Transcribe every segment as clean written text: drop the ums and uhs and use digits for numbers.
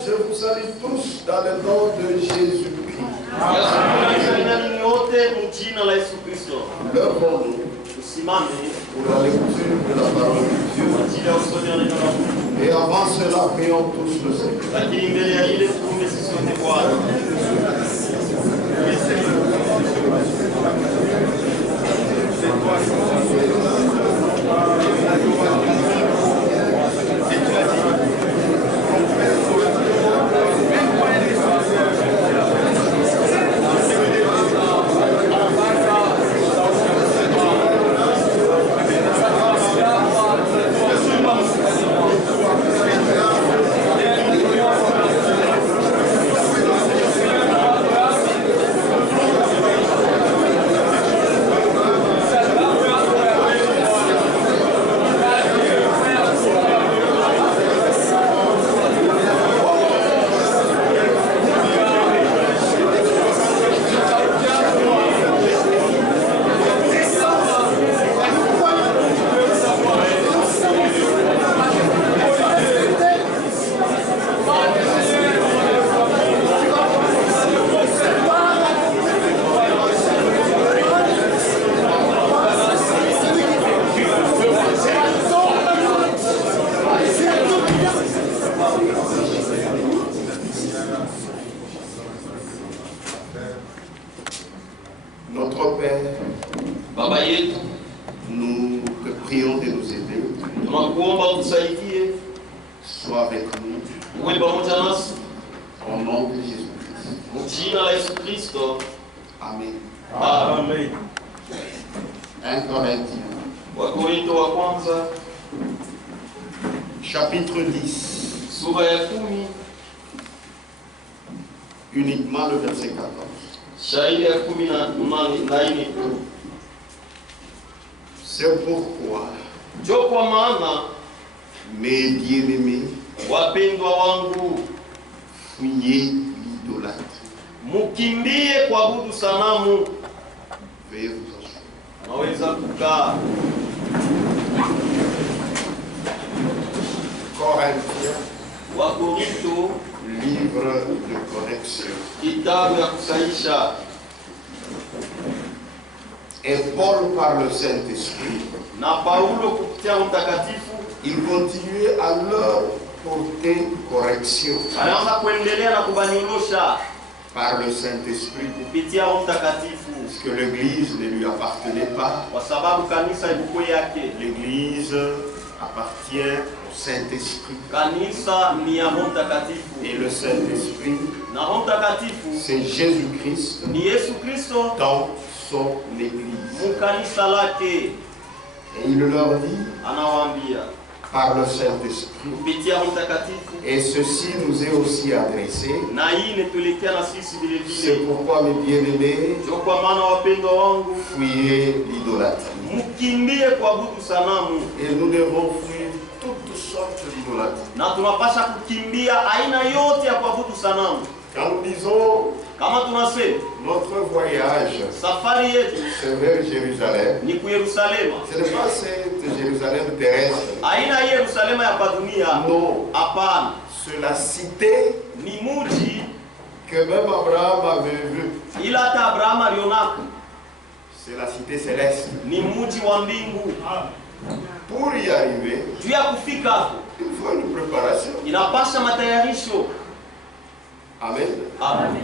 Je vous salue tous dans le nom de Jésus-Christ. Levons-nous pour la lecture de la parole de Dieu. Et avant cela, prions tous le Seigneur. Notre Père, nous te prions de nous aider. Sois avec nous. Au nom de Jésus-Christ. Amen. Amen. 1 Corinthiens, chapitre 10, uniquement le verset 14. C'est pourquoi, mes bien-aimés, fuyez l'idolâtrie. Mukimbie kuabudu sanamu. Veuillez vous asseoir. Naweza kukaa. Corinthiens, Wakorinto, livre de correction. kitabu ya kusaisha. Et Paul, par le Saint-Esprit, Na Paulo kupitia mtakatifu il continuait à leur porter correction anaanza kuendelea na kubadilisha par le Saint-Esprit, kupitia mtakatifu, parce que l'Église ne lui appartenait pas. kwa sababu kanisa ilikuwa yake. L'Église appartient au Saint-Esprit. Kanisa ni ya mtakatifu. Et le Saint-Esprit, Na mtakatifu c'est Jésus-Christ ni Yesu Kristo dans son Église. mukanisa lake. Et il leur dit, Anawaambia par le Saint-Esprit, kupitia mtakatifu, et ceci nous est aussi adressé. na hii inatuelekea na sisi vile C'est vile. pourquoi, mes bien-aimés, Ndio kwa maana wapendwa wangu, fuyez l'idolâtrie. mkimbie kuabudu sanamu. Et nous devons fuir toutes sortes d'idolâtries. Na tunapasha kukimbia aina yote ya kuabudu sanamu. Quand nous disons Kama tunasema notre voyage, safari yetu c'est vers Jérusalem, ni ku Yerusalema, ce n'est pas cette Jérusalem terrestre. aina Yerusalema ya padunia. Non, Hapana, c'est la cité ni muji que même Abraham avait vue. ila hata Abrahamu alionaka. C'est la cité céleste. Ni muji wa mbingu. Pour y arriver, Juu ya kufika hapo il faut une préparation. inapasha matayarisho. Amen. Amen.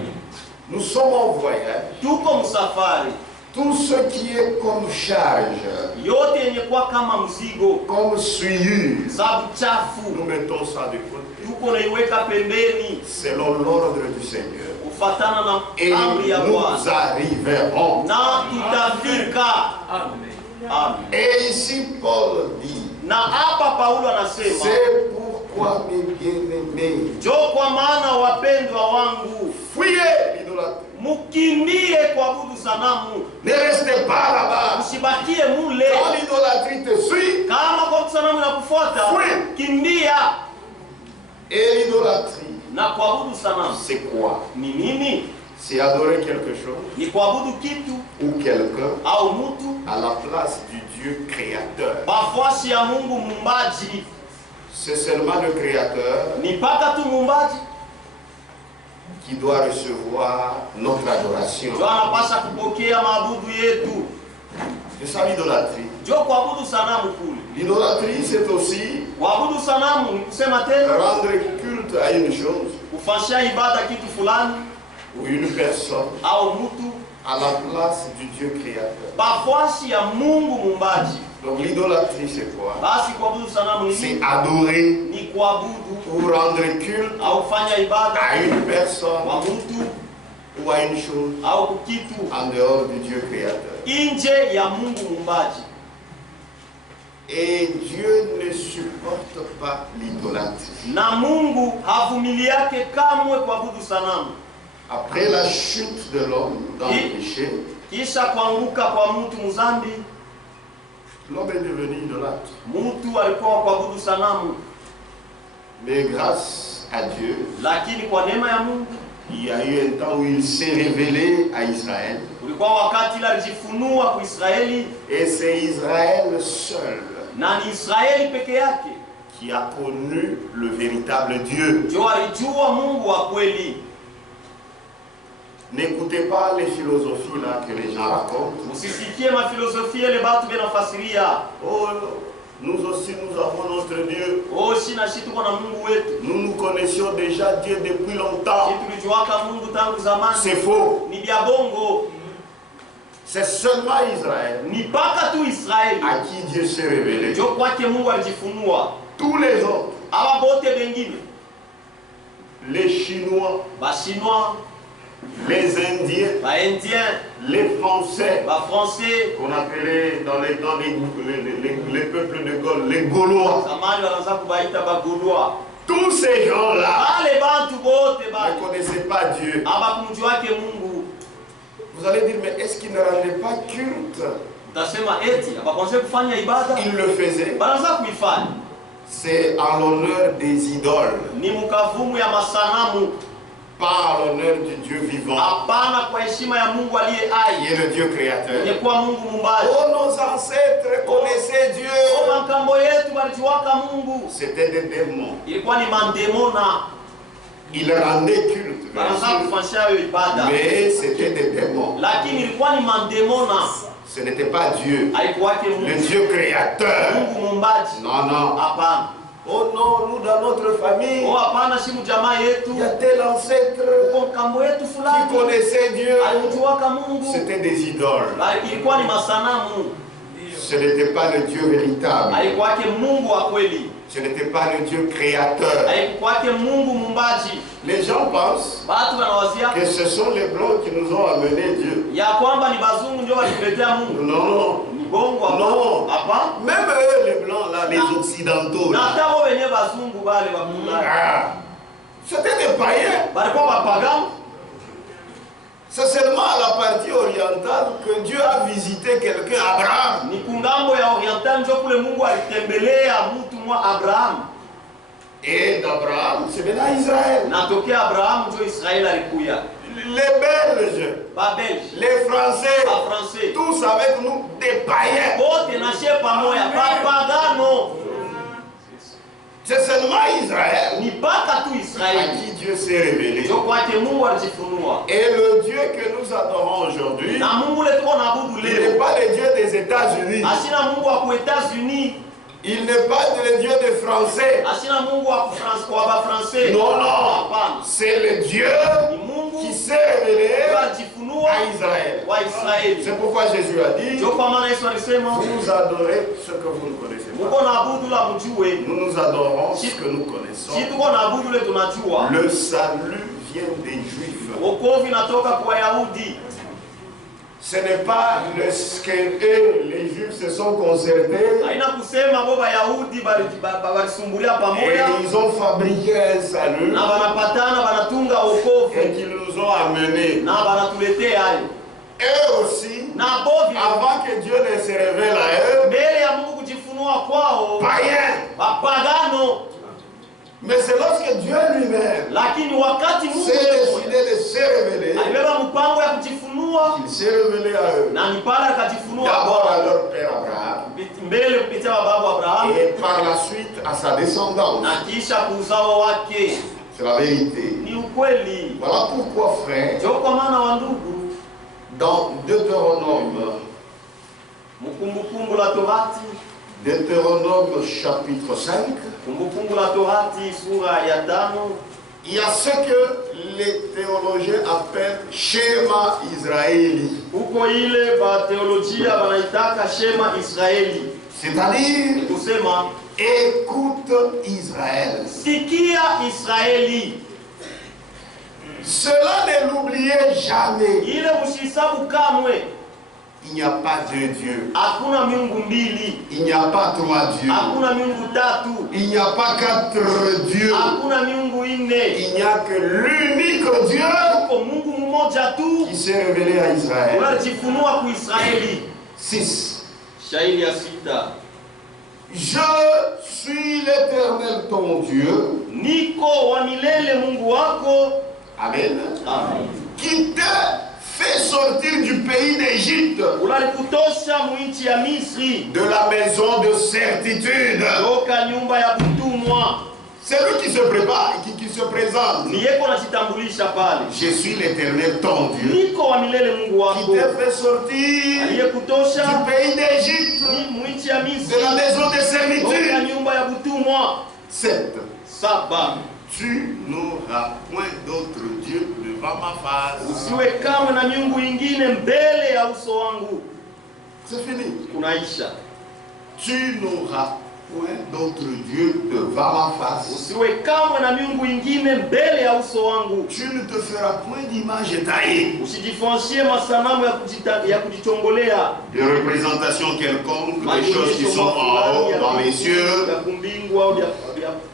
Nous sommes en voyage. Tuko msafari, Tout ce qui est comme charge, yote yenye kuwa kama mzigo, comme souillure, za buchafu, nous mettons ça de côté, tuko naiweka pembeni selon l'ordre du Seigneur. kufatana na Et amri ya nous Bwana, arriverons. na tutafika. Amen. Et ici, Paul dit, Na hapa Paulo anasema, c'est pourquoi, mes bien-aimés, njoo kwa maana wapendwa wangu, fuyez l'idolâtrie. mukimbie kuabudu sanamu. Ne restez pas là-bas. Usibakie mule. Quand l'idolâtrie te suit, Kama kuabudu sanamu inakufuata, Fui. kimbia. et l'idolâtrie, Na kuabudu sanamu c'est quoi? ni nini? C'est adorer quelque chose Ni kuabudu kitu ou quelqu'un au mtu à la place du Dieu créateur. bafuasi ya Mungu mumbaji. C'est seulement le créateur Ni mpaka tu mumbaji qui doit recevoir notre adoration. ndio anapaswa kupokea maabudu yetu. C'est ça l'idolâtrie. Ndio kuabudu sanamu kule. L'idolâtrie, c'est aussi Kuabudu sanamu ni kusema tena rendre culte à une chose kufanyia ibada kitu fulani ou une personne au mtu à la place du Dieu créateur. nafasi ya Mungu muumbaji. Donc l'idolâtrie, c'est quoi? Basi kuabudu sanamu ni C'est nini? adorer Ni kuabudu ou rendre culte au kufanya ibada à une personne kwa mtu ou à une chose au kitu en dehors du Dieu créateur. nje ya Mungu muumbaji. Et Dieu ne supporte pas l'idolâtrie. Na Mungu havumili yake kamwe kuabudu sanamu. Après la chute de l'homme dans le péché, Kisha kuanguka kwa mtu mzambi, l'homme est devenu idolâtre. mtu alikuwa kuabudu sanamu, Mais grâce à Dieu, lakini kwa neema ya Mungu il y a eu un temps où il s'est révélé à Israël. ulikuwa wakati ile alijifunua kwa Israeli, Et c'est Israël seul na ni Israeli peke yake qui a connu le véritable Dieu. ndio alijua Mungu wa kweli. N'écoutez pas les philosophies là que les gens racontent. Usisikie mafilosofia ile batu benafasiria. Oh, nous aussi nous avons notre Dieu. Oh, shina shi tuko na Mungu wetu. Nous connaissions déjà Dieu depuis longtemps. Kitu tulijuaka Mungu tangu zamani. C'est faux. Ni bia bongo. C'est seulement Israël Ni paka tu Israeli à qui Dieu s'est révélé. ndio kwake Mungu alijifunua. Tous les autres, Aba bote bengine, les Chinois, ba Chinois, les Indiens, ba Indiens, les Français, ba Français, qu'on appelait dans les temps les peuples de Gaulle, les Gaulois. zamani wanaanza kubaita ba Gaulois. Tous ces gens-là Wale bantu bote ne ba connaissaient pas Dieu. aba kumjuake Mungu. Vous allez dire, mais est-ce qu'ils ne rendaient pas culte? Utasema eti abakonse kufanya ibada, Ils le faisaient. banaanza kuifanya. C'est en l'honneur des idoles, Ni mkavumu ya masanamu, pas en l'honneur du Dieu vivant, hapana kwa heshima ya Mungu aliye hai. qui est le Dieu créateur. Ingekuwa Mungu muumbaji. Oh, nos ancêtres connaissaient Dieu. Kwa makambo yetu walijuaka Mungu. C'était des démons. Ilikuwa ni mandemona. Ils rendaient culte, bien Banaanza sûr, kufanyia hiyo ibada. mais c'était des démons. Lakini ilikuwa ni mandemona. Ce n'était pas Dieu, Haikuwake le Mungu. Dieu créateur. Mungu muumbaji. Non, non. Hapana. Oh non, nous dans notre famille, Oh, hapana, si jamaa yetu. il y a tel ancêtre Kwa makambo yetu qui fulani. connaissait Dieu. Alimjuaka Mungu. C'était des idoles. Ilikuwa ni masanamu. Ce n'était pas le Dieu véritable. Haikuwake Mungu wa kweli. Ce n'était pas le Dieu créateur. Haikuwake Mungu muumbaji. Les gens pensent Watu wanawazia que ce sont les Blancs qui nous ont amené Dieu. ya kwamba ni bazungu ndio walituletea Mungu. Non. Ni bongo hapa. Non. Hapa. Même eux, les Blancs, là, les Occidentaux, Na là, hata wao wenyewe bazungu wale wa Bulaya. ah, c'était des païens. Balikuwa wapagani. C'est seulement à la partie orientale que Dieu a visité quelqu'un, Abraham. Ni kungambo ya oriental ndio kule Mungu alitembelea mtu mwa Abraham. Et d'Abraham, c'est maintenant Israël. Natokea Abraham ndio Israeli alikuya. Les Belges, Ba Belge, les Français, ba Français. tous avec nous, des païens. Wote na shepa pamoja, ba pagano. C'est seulement Israël Ni paka tu à Israeli. qui Dieu s'est révélé. Ndio kwake Mungu alijifunua. Et le Dieu que nous adorons aujourd'hui, Na Mungu le tuko naabudu il n'est leo. pas le Dieu des États-Unis. Asina Mungu wa États-Unis. Il n'est pas le Dieu des Français. Asina Mungu wa France kwa ba Français. Non, non. Hapana. C'est le Dieu Ni Mungu qui s'est révélé alijifunua à Israël. wa Israeli. C'est pourquoi Jésus a dit, Ndio kwa maana Yesu alisema vous adorez ce que vous ne connaissez pas. muko naabudu la mjue. Nous adorons ce que nous connaissons. Si tuko naabudu le tunajua. Le salut vient des Juifs. Wokovu inatoka kwa Wayahudi. Ce n'est pas ce que eux, les Juifs se sont concertés Haina kusema bo Wayahudi balisumbulia et pamoja ils ont fabriqué un salut na banapatana banatunga wokovu et qu'ils nous ont amenés. na banatuletea hayo. Eux aussi, Na bovi avant que Dieu ne se révèle à eux, mbele ya Mungu kujifunua kwao païens. wapagano, Mais c'est lorsque Dieu lui-même lakini wakati Mungu s'est décidé de se révéler, alibeba mpango ya kujifunua il s'est révélé à eux. na ni pale akajifunua D'abord à kwao leur père Abraham mbele kupitia babu Abrahamu et par la suite à sa descendance. na kisha kuzao wake. C'est la vérité. Ni ukweli. Voilà pourquoi, frère, Ndio kwa maana wa ndugu, dans Deutéronome, Mkumbukumbu la Torati, Deutéronome chapitre 5, Kumbukumbu la Torati sura ya 5, il y a ce que les théologiens appellent schéma israélite. huko ile ba teolojia wanaitaka Shema Israeli. C'est-à-dire, Kusema écoute Israël. sikia Israeli. Cela ne l'oubliez jamais. Ile msisabu kamwe. Il n'y a pas deux dieux. Hakuna miungu mbili. Il n'y a pas trois dieux. Hakuna miungu tatu. Il n'y a pas quatre dieux. Hakuna miungu ine. Il n'y a que l'unique Dieu Huko Mungu mmoja tu qui s'est révélé à Israël. unajifunua ku Israeli. 6. Shairi ya 6. Je suis l'Éternel ton Dieu. Niko wa milele Mungu wako. Amen. Amen. Qui t'a fait sortir du pays d'Égypte, Unalikutosha mwinchi ya Misri, de la maison de certitude. toka nyumba ya butumwa. C'est lui qui se prépare, qui se présente. Ni yeko najitambulisha pale. Je suis l'Éternel ton Dieu. Niko wa milele Mungu Qui wako. t'a fait sortir Aliyekutosha du pays d'Égypte, ni mwinchi ya de Misri, la maison de toka servitude. nyumba ya butumwa. 7. 7. Tu n'auras point d'autre Dieu devant ma face. Usiwe kamwe na miungu ingine mbele ya uso wangu. C'est fini. Kunaisha. Tu n'auras point d'autre Dieu devant ma face. Usiwe kamwe na miungu ingine mbele ya uso wangu. Tu ne te feras point d'image taillée, Usijifanshie masanamu ya kujichongolea. de représentation quelconque, des choses qui sont en haut dans les cieux, ya kumbingu au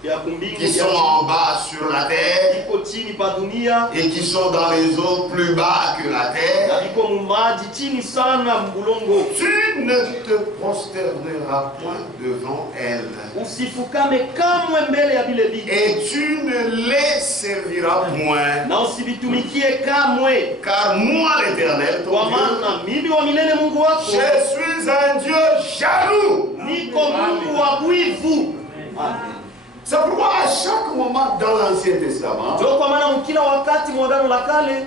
ya kumbingu qui sont en bas sur la terre, iko chini pa dunia et qui sont dans les eaux plus bas que la na terre. iko mumaji chini sana mbulongo. Tu ne te prosterneras point devant elles, Usifukame kamwe mbele ya vile vitu et tu ne les serviras point. na usivitumikie kamwe, Car moi, l'Éternel, kwa ton Dieu, maana mimi wa milele Mungu wako je suis un Dieu jaloux. niko Mungu wa wivu. C'est pourquoi à chaque moment dans l'Ancien Testament, Ndio kwa maana mkila wakati mwa Agano la Kale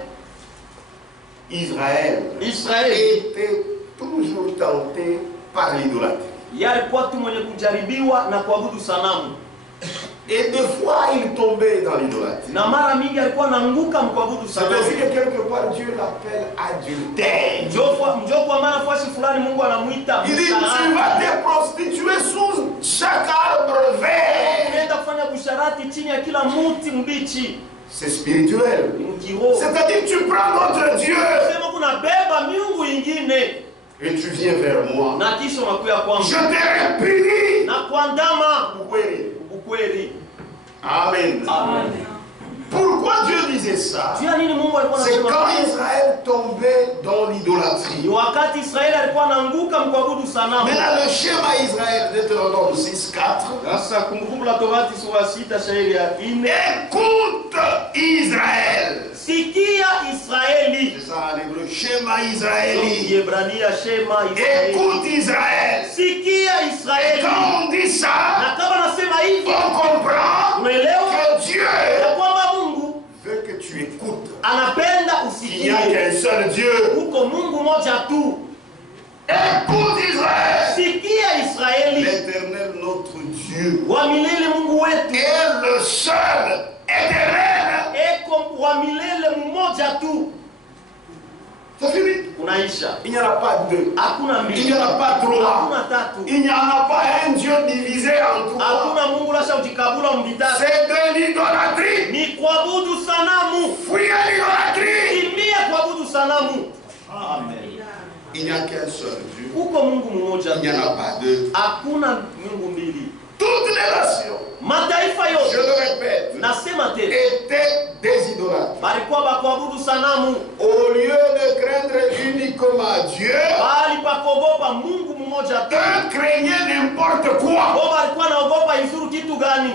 Israël Israeli était toujours tenté par l'idolâtrie. yeye alikuwa tu mwenye kujaribiwa na kuabudu sanamu, Et des fois, il tombait dans l'idolâtrie. na mara mingi alikuwa anaanguka mkuabudu C'est ainsi sanamu. que quelque part Dieu l'appelle adultère. Ndio kwa maana fasi fulani Mungu anamuita Il dit, tu msharati. vas te prostituer sous chaque arbre vert. Unaenda kufanya busharati chini ya kila muti mbichi. C'est spirituel. Ni mkiroho. C'est-à-dire que tu prends notre Dieu Sema kuna beba miungu ingine et tu viens vers moi. na kisha unakuya kwangu Je te répunie. na kuandama Oui. ukweli. Amen. Amen. Pourquoi Dieu disait ça? Jua nini Mungu alikuwa C'est anasema? quand Israël tombait dans Ni l'idolâtrie. wakati Israeli alikuwa anaanguka mkuabudu sanamu. Maintenant, le schéma Israël, Deutéronome 6:4. Sasa Kumbukumbu la Torati sura 6 shairi ya 4. Écoute Israël. Sikia Israeli. C'est ça en hébreu, schéma israélite. Kiebrania Shema Israeli. Écoute Israël. Sikia Et Israeli. quand on dit ça, Na kama nasema hivi, on comprend unaelewa que Dieu ya kwamba Mungu veut que tu écoutes. anapenda Il n'y a usikie. qu'un seul Dieu. Huko Mungu moja tu. Écoute Israël. Sikia Israeli. L'Éternel, notre Dieu, Wa milele Mungu wetu. est le seul éternel. Eko wa milele mmoja tu. C'est fini. Unaisha. Il n'y en a pas deux. Hakuna Il mbili. n'y en a pas trois. Hakuna tatu. Il n'y en a pas un Dieu divisé en trois. Hakuna Mungu lasha utikabula mbitatu. C'est de l'idolâtrie. Ni kuabudu sanamu. Fuyez l'idolâtrie. Kimbia kuabudu sanamu. Amen. Il n'y a qu'un seul Dieu. Huko Mungu mmoja Il n'y tu. en a pas deux. Hakuna miungu mbili. Toutes les nations, Mataifa je yote le répète, nasema tena étaient des idolâtres. balikuwa bakuabudu sanamu, Au lieu de craindre uniquement Dieu, bali pakuogopa Mungu mmoja tu. eux craignaient n'importe quoi. Wao balikuwa naogopa izuru kitu gani?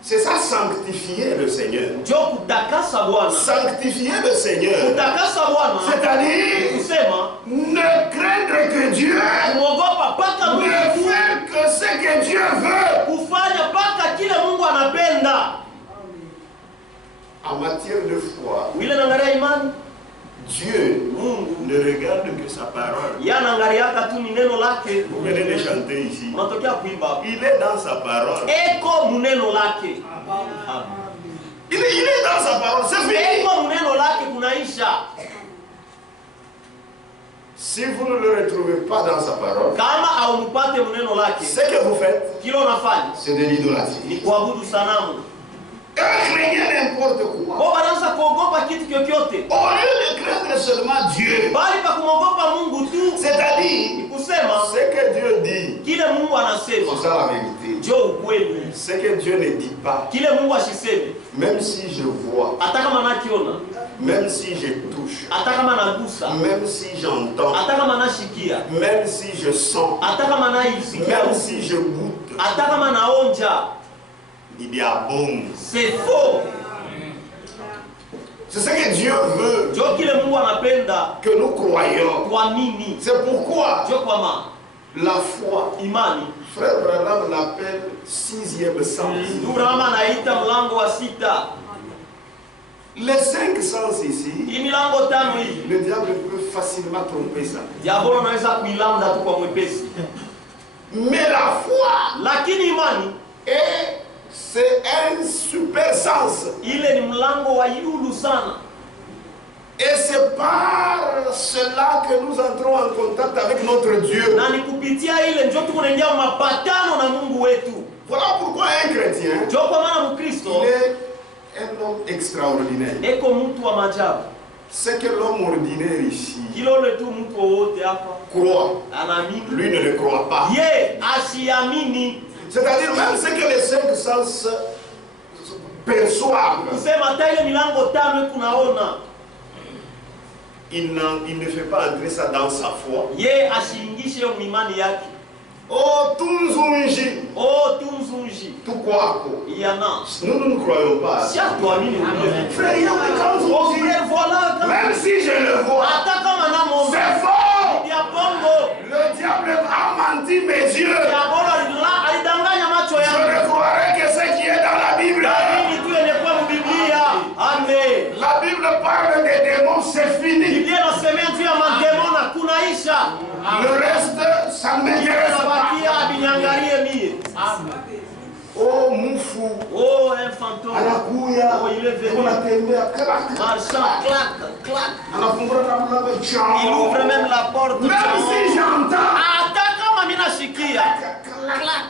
C'est ça, sanctifier le Seigneur. Ndio kutakasa Bwana. Sanctifier le Seigneur. Kutakasa Bwana C'est-à-dire, kusema ne craindre que Dieu, kuogopa paka ne Mungu, faire que ce que Dieu veut. kufanya paka kile Mungu anapenda. En matière de foi, Ile naangalia imani, Dieu Mungu ne regarde que sa parole. yanaangaliaka tu ni neno lake. Vous venez de chanter ici. Unatokea kuimba. Il est dans sa parole. Eko muneno lake. Il est dans sa parole. C'est fini. Eko muneno lake kunaisha. Si vous ne le retrouvez pas dans sa parole, Kama haumupate muneno lake, ce que vous faites, kile unafanya c'est de l'idolâtrie. ni kuabudu sanamu. Craignez n'importe quoi. Kwa wanaanza kuogopa kitu kyokyote. Au lieu de craindre seulement Dieu, Bali pa kumogopa Mungu tu. c'est-à-dire Ni kusema ce que Dieu dit, kile Mungu anasema c'est ça la vérité. ndio ukweli. Ce que Dieu ne dit pas, Kile Mungu ashiseme, même si je vois, hata kama nakiona, même si je touche, hata kama nagusa, même si j'entends, hata kama nashikia, même si je sens, hata kama naisikia, même si je goûte, hata kama naonja, il y a bon. c'est faux. C'est ce que Dieu veut Ndio kile Mungu anapenda que nous croyions. tuamini. C'est pourquoi Ndio kwa maana la foi, imani, Frère Branham l'appelle sixième sens. ndugu Branham anaita mlango wa sita. Les cinq sens ici, Hii milango tano hii, le diable peut facilement tromper ça. diabolo anaweza kuilanda tu kwa mwepesi. Mais la foi, Lakini imani c'est un super sens. ile ni mlango wa yulu sana. Et c'est par cela que nous entrons en contact avec notre Dieu. Na ni kupitia ile ndio tunaingia mapatano na Mungu wetu. Voilà pourquoi un chrétien, Ndio kwa maana Mkristo il est un homme extraordinaire. eko mtu wa maajabu. C'est que l'homme ordinaire ici Kilole tu mtu wowote hapa croit. anaamini. Lui ne le croit pas. Ye asiamini. C'est-à-dire même ce que les cinq sens perçoivent, Kusema hata ile milango tano kunaona, il ne fait pas entrer ça dans sa foi. ye asiingishe hiyo imani yake. Oh, tunzunji, Oh tunzunji tukwako. yana. Nous ne croyons pas. Si atuamini wewe. Frère, il y a quand Oh on dit, frère, voilà. même si je le vois, Hata kama na Mungu. c'est faux. Ya bongo. Le diable a menti mes yeux. Diabolo alidanganya macho Je yangu. ne croirais que ce qui est dans la Bible. Lakini tu ilikuwa Biblia. Amen. La Bible parle des démons, c'est fini. Biblia inasemea tu ya mademoni na kunaisha. Le reste, ça ne m'intéresse Nabakia pas. abinyangalie mie. Oh, Moufou. Oh un fantôme. Anakuya. Oh il est venu. Unatembea clac. Marchand clac clac. Anafungua na mlango Il chao. ouvre même la porte. Même si j'entends, Hata kama mimi nashikia. Clac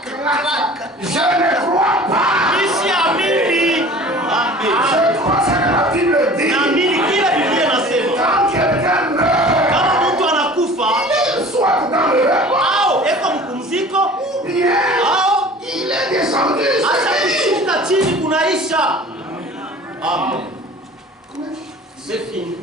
clac. je ne crois pas. Nisiamini. Amen. Je crois ce que la Bible dit. Naamini kile Biblia inasema. Quand quelqu'un meurt, Kama mtu anakufa soit dans le repos, au eko mpumziko ou bien au il est descendu. acha C'est fini. kushuka chini kunaisha. Amen. C'est fini.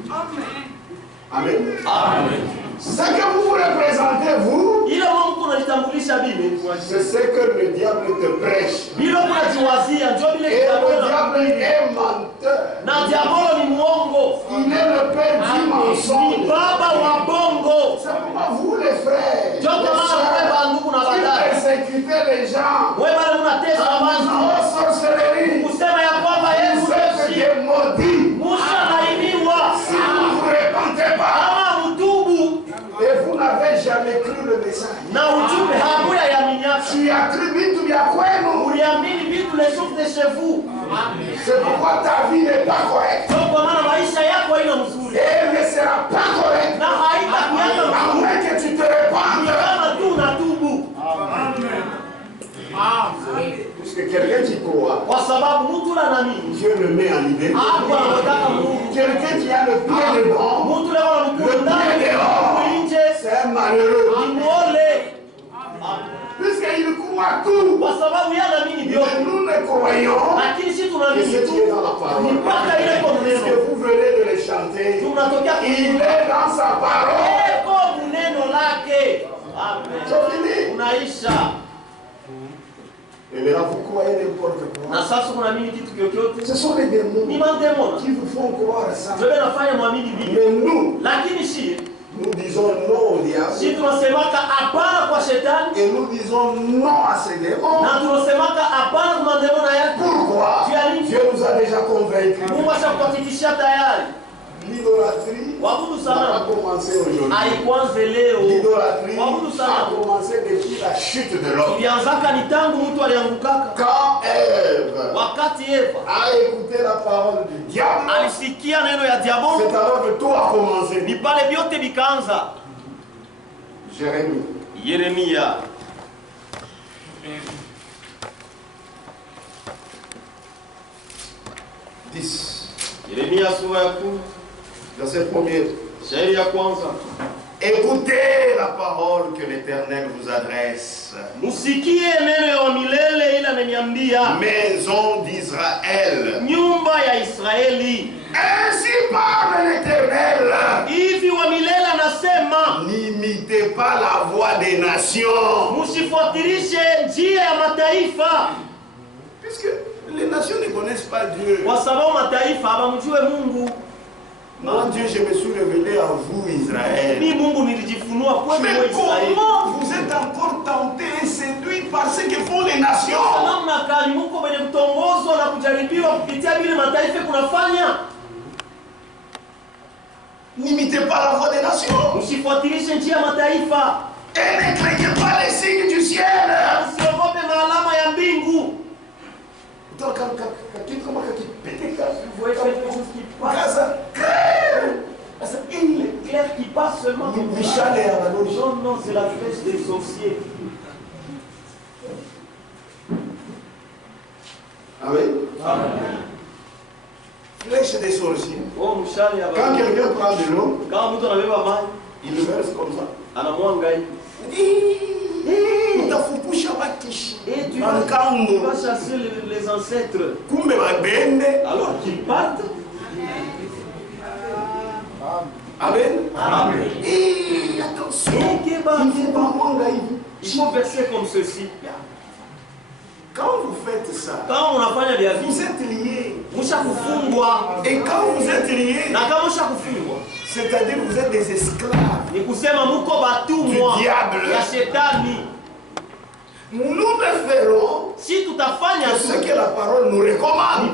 Amen. Amen. Ce que vous représentez, vous, Ile Mungu unajitambulisha Biblia. c'est ce que le diable te prêche. Bila unajiwazia ndio Et vile le kitabona. diable est menteur. Na diabolo ni muongo. Il est le père du Ni mensonge. baba wa bongo. C'est pourquoi vous, les frères, Ndio kwa maana wewe bandugu na qui badala. persécutez les gens Wewe bado unatesa en watu. disant sorcellerie, Kusema ya kwamba Yesu vous êtes Kristo des maudits. Musa anainiwa. Si vous ne vous répandez pas Kama mtubu et vous n'avez jamais cru le message, na ujumbe hakuya ya minyaka. tu as cru vitu vya kwenu. Uliamini vitu les choses de chez vous. C'est pourquoi ta vie n'est pas correcte. Ndio kwa maana maisha yako haina mzuri. Et elle ne sera pas correcte Na haitakuweka à mzuri. moins que tu te répandes. Kama tu unatubu. Puisque quelqu'un qui croit, Kwa sababu mtu anaamini. Dieu le met en liberté. Hapo anataka Mungu. Quelqu'un qui a le pied dedans, Mtu leo anamkuru ndani nje. c'est un malheureux. Ni muole. Puisqu'il croit tout. Kwa sababu yeye anaamini Mais vyote. nous ne croyons Lakini sisi que tunaamini ce qui est tu. dans la Ni parole. mpaka ile kwa Puisque neno. vous venez de le chanter, Tunatokea il est dans sa parole. eko neno lake. Amen. C'est fini. Unaisha. Et maintenant vous croyez n'importe Na quoi. sasa unaamini kitu chochote. Ce sont les Ni démons mademoni. qui vous font croire ça. Ndio nafanya muamini Biblia. Mais nous, Lakini si nous disons non au diable. Si tunasemaka hapana kwa shetani. Et nous disons non à ces démons. Na tunasemaka hapana kwa mademoni yake. Pourquoi? Dieu nous a déjà convaincus. Mungu ashakuhakikishia tayari. L'idolâtrie n'a pas commencé aujourd'hui. L'idolâtrie a commencé depuis la chute de l'homme. Quand Ève a écouté la parole du diable, c'est alors que tout a commencé. Jérémie. 10. Yeremia sura ya 10. Verset 1er. Shairi ya kwanza. Écoutez la parole que l'Éternel vous adresse. Musikie neno ya milele ila ameniambia. Maison d'Israël. Nyumba ya Israeli. Ainsi parle l'Éternel. Hivi wa milele anasema. N'imitez pas la voix des nations. Musifuatilishe njia ya mataifa. Puisque les nations ne connaissent pas Dieu. Kwa sababu mataifa hawamjue Mungu. Moi Dieu, je me suis révélé à vous Israël. Mais comment vous êtes encore tentés et séduits par ce que font les nations? N'imitez pas la voix des nations. Et ne craignez pas les signes du ciel. Il est clair qui passe seulement. Non, c'est la flèche des sorciers. Amen. Flèche des sorciers. Quand quelqu'un prend de l'eau, il le verse comme ça. Et tu vas chasser les ancêtres. Alors qu'ils partent. Amen. Amen. Et attention, il faut verser comme ceci. Quand vous faites ça, vous êtes liés. Et quand vous êtes liés, c'est-à-dire que vous êtes des esclaves du diable. Nous ne ferons ce que la parole nous recommande.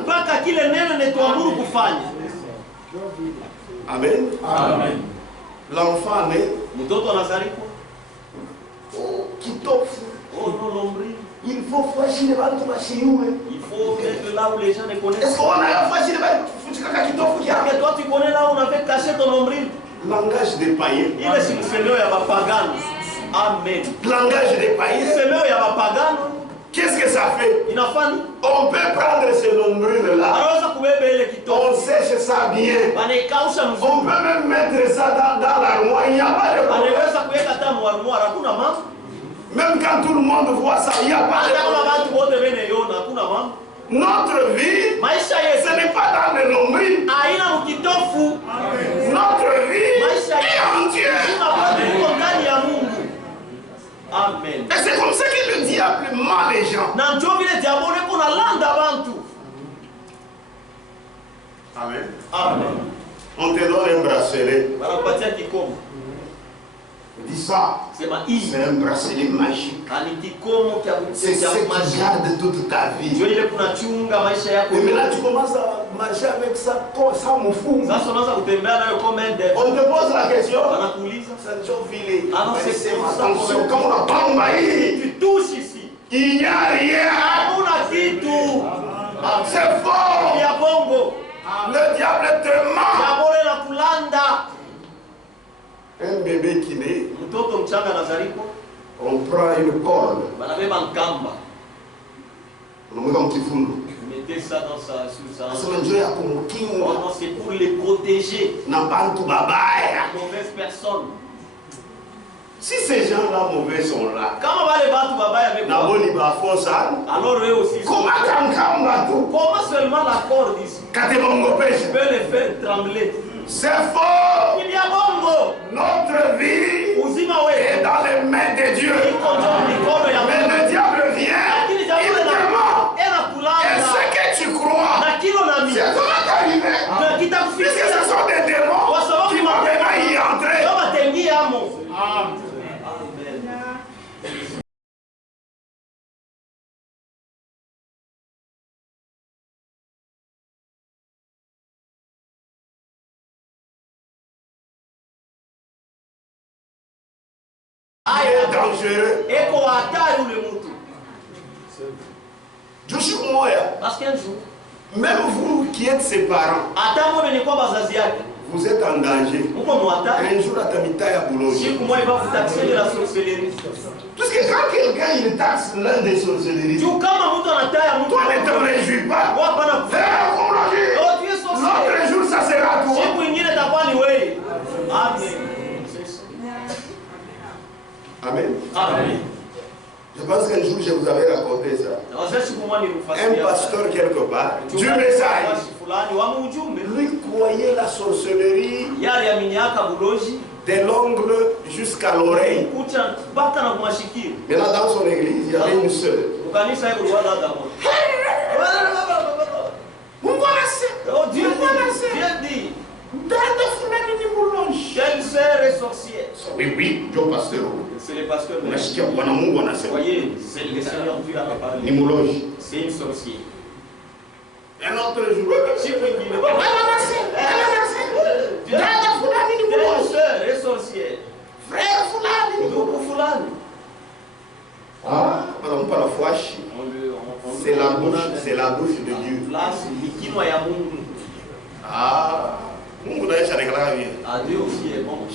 Amen. Amen. L'enfant né. Il faut fragir les balles de Il faut être là où les gens ne connaissent. Est-ce qu'on a fragir les balles? Toi tu connais là où on avait caché ton nombril. Langage des païens. Il est sur le Seigneur, il y a pas pagan. Amen. Langage des païens. Le Seigneur, il y a pas pagan. Qu'est-ce que ça fait? On peut prendre ce nombril-là. On sèche ça bien. On peut même mettre ça dans l'armoire. Il n'y a pas de problème. Même quand tout le monde voit ça, il n'y a pas de problème. Notre vie, ce n'est pas dans le nombril. Notre vie est en Dieu. Amen. Et c'est comme ça que le diable ment les gens. Amen. Amen. On te donne un bracelet. Dis ça. C'est un bracelet magique. C'est ce qui garde toute ta vie. Et maintenant tu commences à marcher avec ça sans me fou. On te pose la question. Attention, quand on tombe ici, tu touches ici. Il n'y a rien. C'est faux. Le diable te ment. Un bébé qui naît, on prend une corde. On met un petit fond. Mettez ça dans sa c'est pour les protéger. Mauvaise personne. Si ces gens-là mauvais sont là, comment va les battre avec alors eux aussi. Comment seulement la corde ici peut les faire trembler? C'est faux. Il y a bongo. Notre vie est dans les mains de Dieu. Mais le diable vient, il te ment. Et ce que tu crois, c'est ça va t'arriver. Puisque ce sont des démons qui vont maintenant y entrer. Il est dangereux. Eko hatari ule mtu. Parce qu'un jour, même vous qui êtes ses parents, vous êtes en danger. Un jour, à Tamita ya Boulogne. Parce que quand quelqu'un il taxe l'un des sorcelleries, toi ne te réjouis pas. L'autre jour, ça sera toi. Amen. Amen. Je pense qu'un jour, je vous avais raconté ça. Un pasteur quelque part, du message, lui croyait la sorcellerie de l'ongle jusqu'à l'oreille. Maintenant, dans son église, il y avait une sœur. Dieu dit, quelle sœur est sorcière? Oui, Dieu pasteur. C'est le pasteur. Vous voyez, c'est le Seigneur Dieu a parlé. C'est une sorcière. Un autre jour. Quelle sœur est sorcière? Frère Fulani. Ah, madame, pas la foi. C'est la bouche de Dieu. Ah, Mungu naisha deklara bien. Dieu aussi est bon.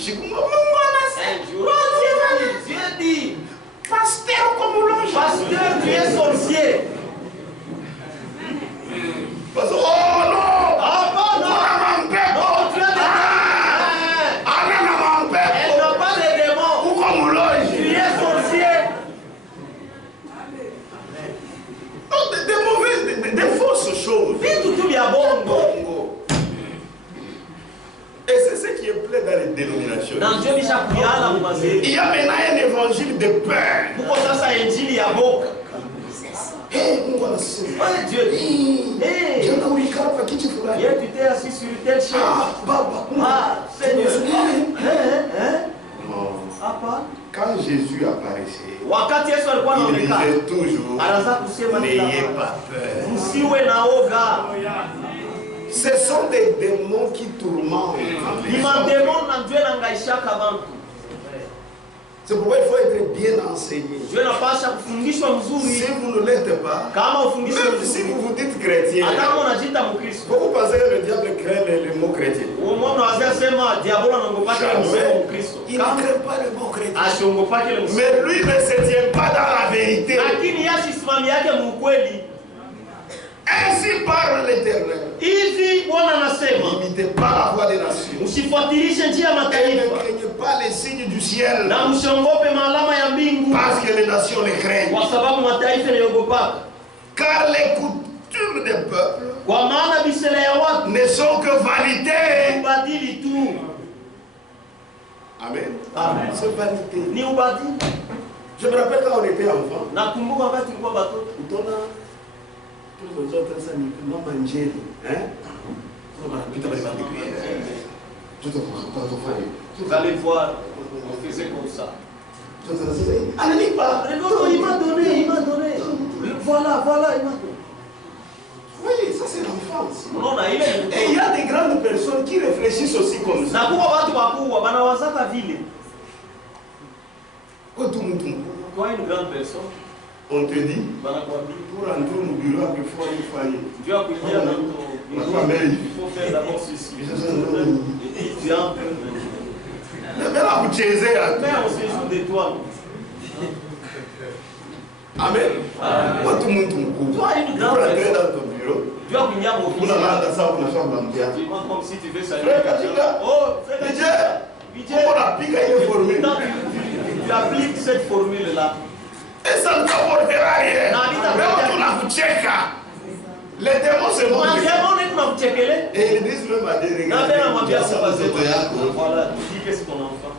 Dieu dit, pasteur comme l'ange. Pasteur, tu es sorcier. Oh non! Ah non! Non, tu as des démons. Elle n'a pas de démons. Ou comme l'ange. Tu es sorcier. Non, des fausses choses. Tout bien bon. Et c'est ce qui est plein dans les dénominations. Il y a maintenant un évangile de peur. Dieu dit, tu t'es assis sur telle chaise. Seigneur. Quand Jésus apparaissait, il disait toujours, n'ayez pas peur. Ce sont des démons qui tourmentent. C'est pourquoi il faut être bien enseigné. Si vous ne l'êtes pas, même si vous vous dites chrétien, vous pensez que le diable crée le mot chrétien. Il ne crée pas le mot chrétien. Mais lui ne se tient pas dans la vérité. Ainsi parle l'Éternel. N'imitez pas la voix des nations. Et ne craignez pas les signes du ciel. Parce que les nations les craignent. Car les coutumes des peuples ne sont que vanité. Amen. C'est vanité. Je me rappelle quand on était enfant. Vous allez voir, on faisait comme ça. Il m'a donné. Voilà, il m'a donné. Oui, ça c'est l'enfance. Et il y a des grandes personnes qui réfléchissent aussi comme ça. Toi, une grande personne, on te dit, pour entrer au bureau, il faut aller faillir. Dieu a prié dans ton bureau. Il faut faire d'abord ceci. Et puis tu entres. Mais là, vous chaisez. Mais on se joue d'étoiles. Amen. Toi, une grande personne dans ton bureau. Dieu a prié à mon fils. Tu vois comme si tu veux saluer quelqu'un. Oh, frère Dieu. Tu appliques cette formule-là. Et ça ne t'apportera rien. Les démons se montrent. Et ils disent même à des regards. Voilà, tu dis qu'est-ce qu'on entend.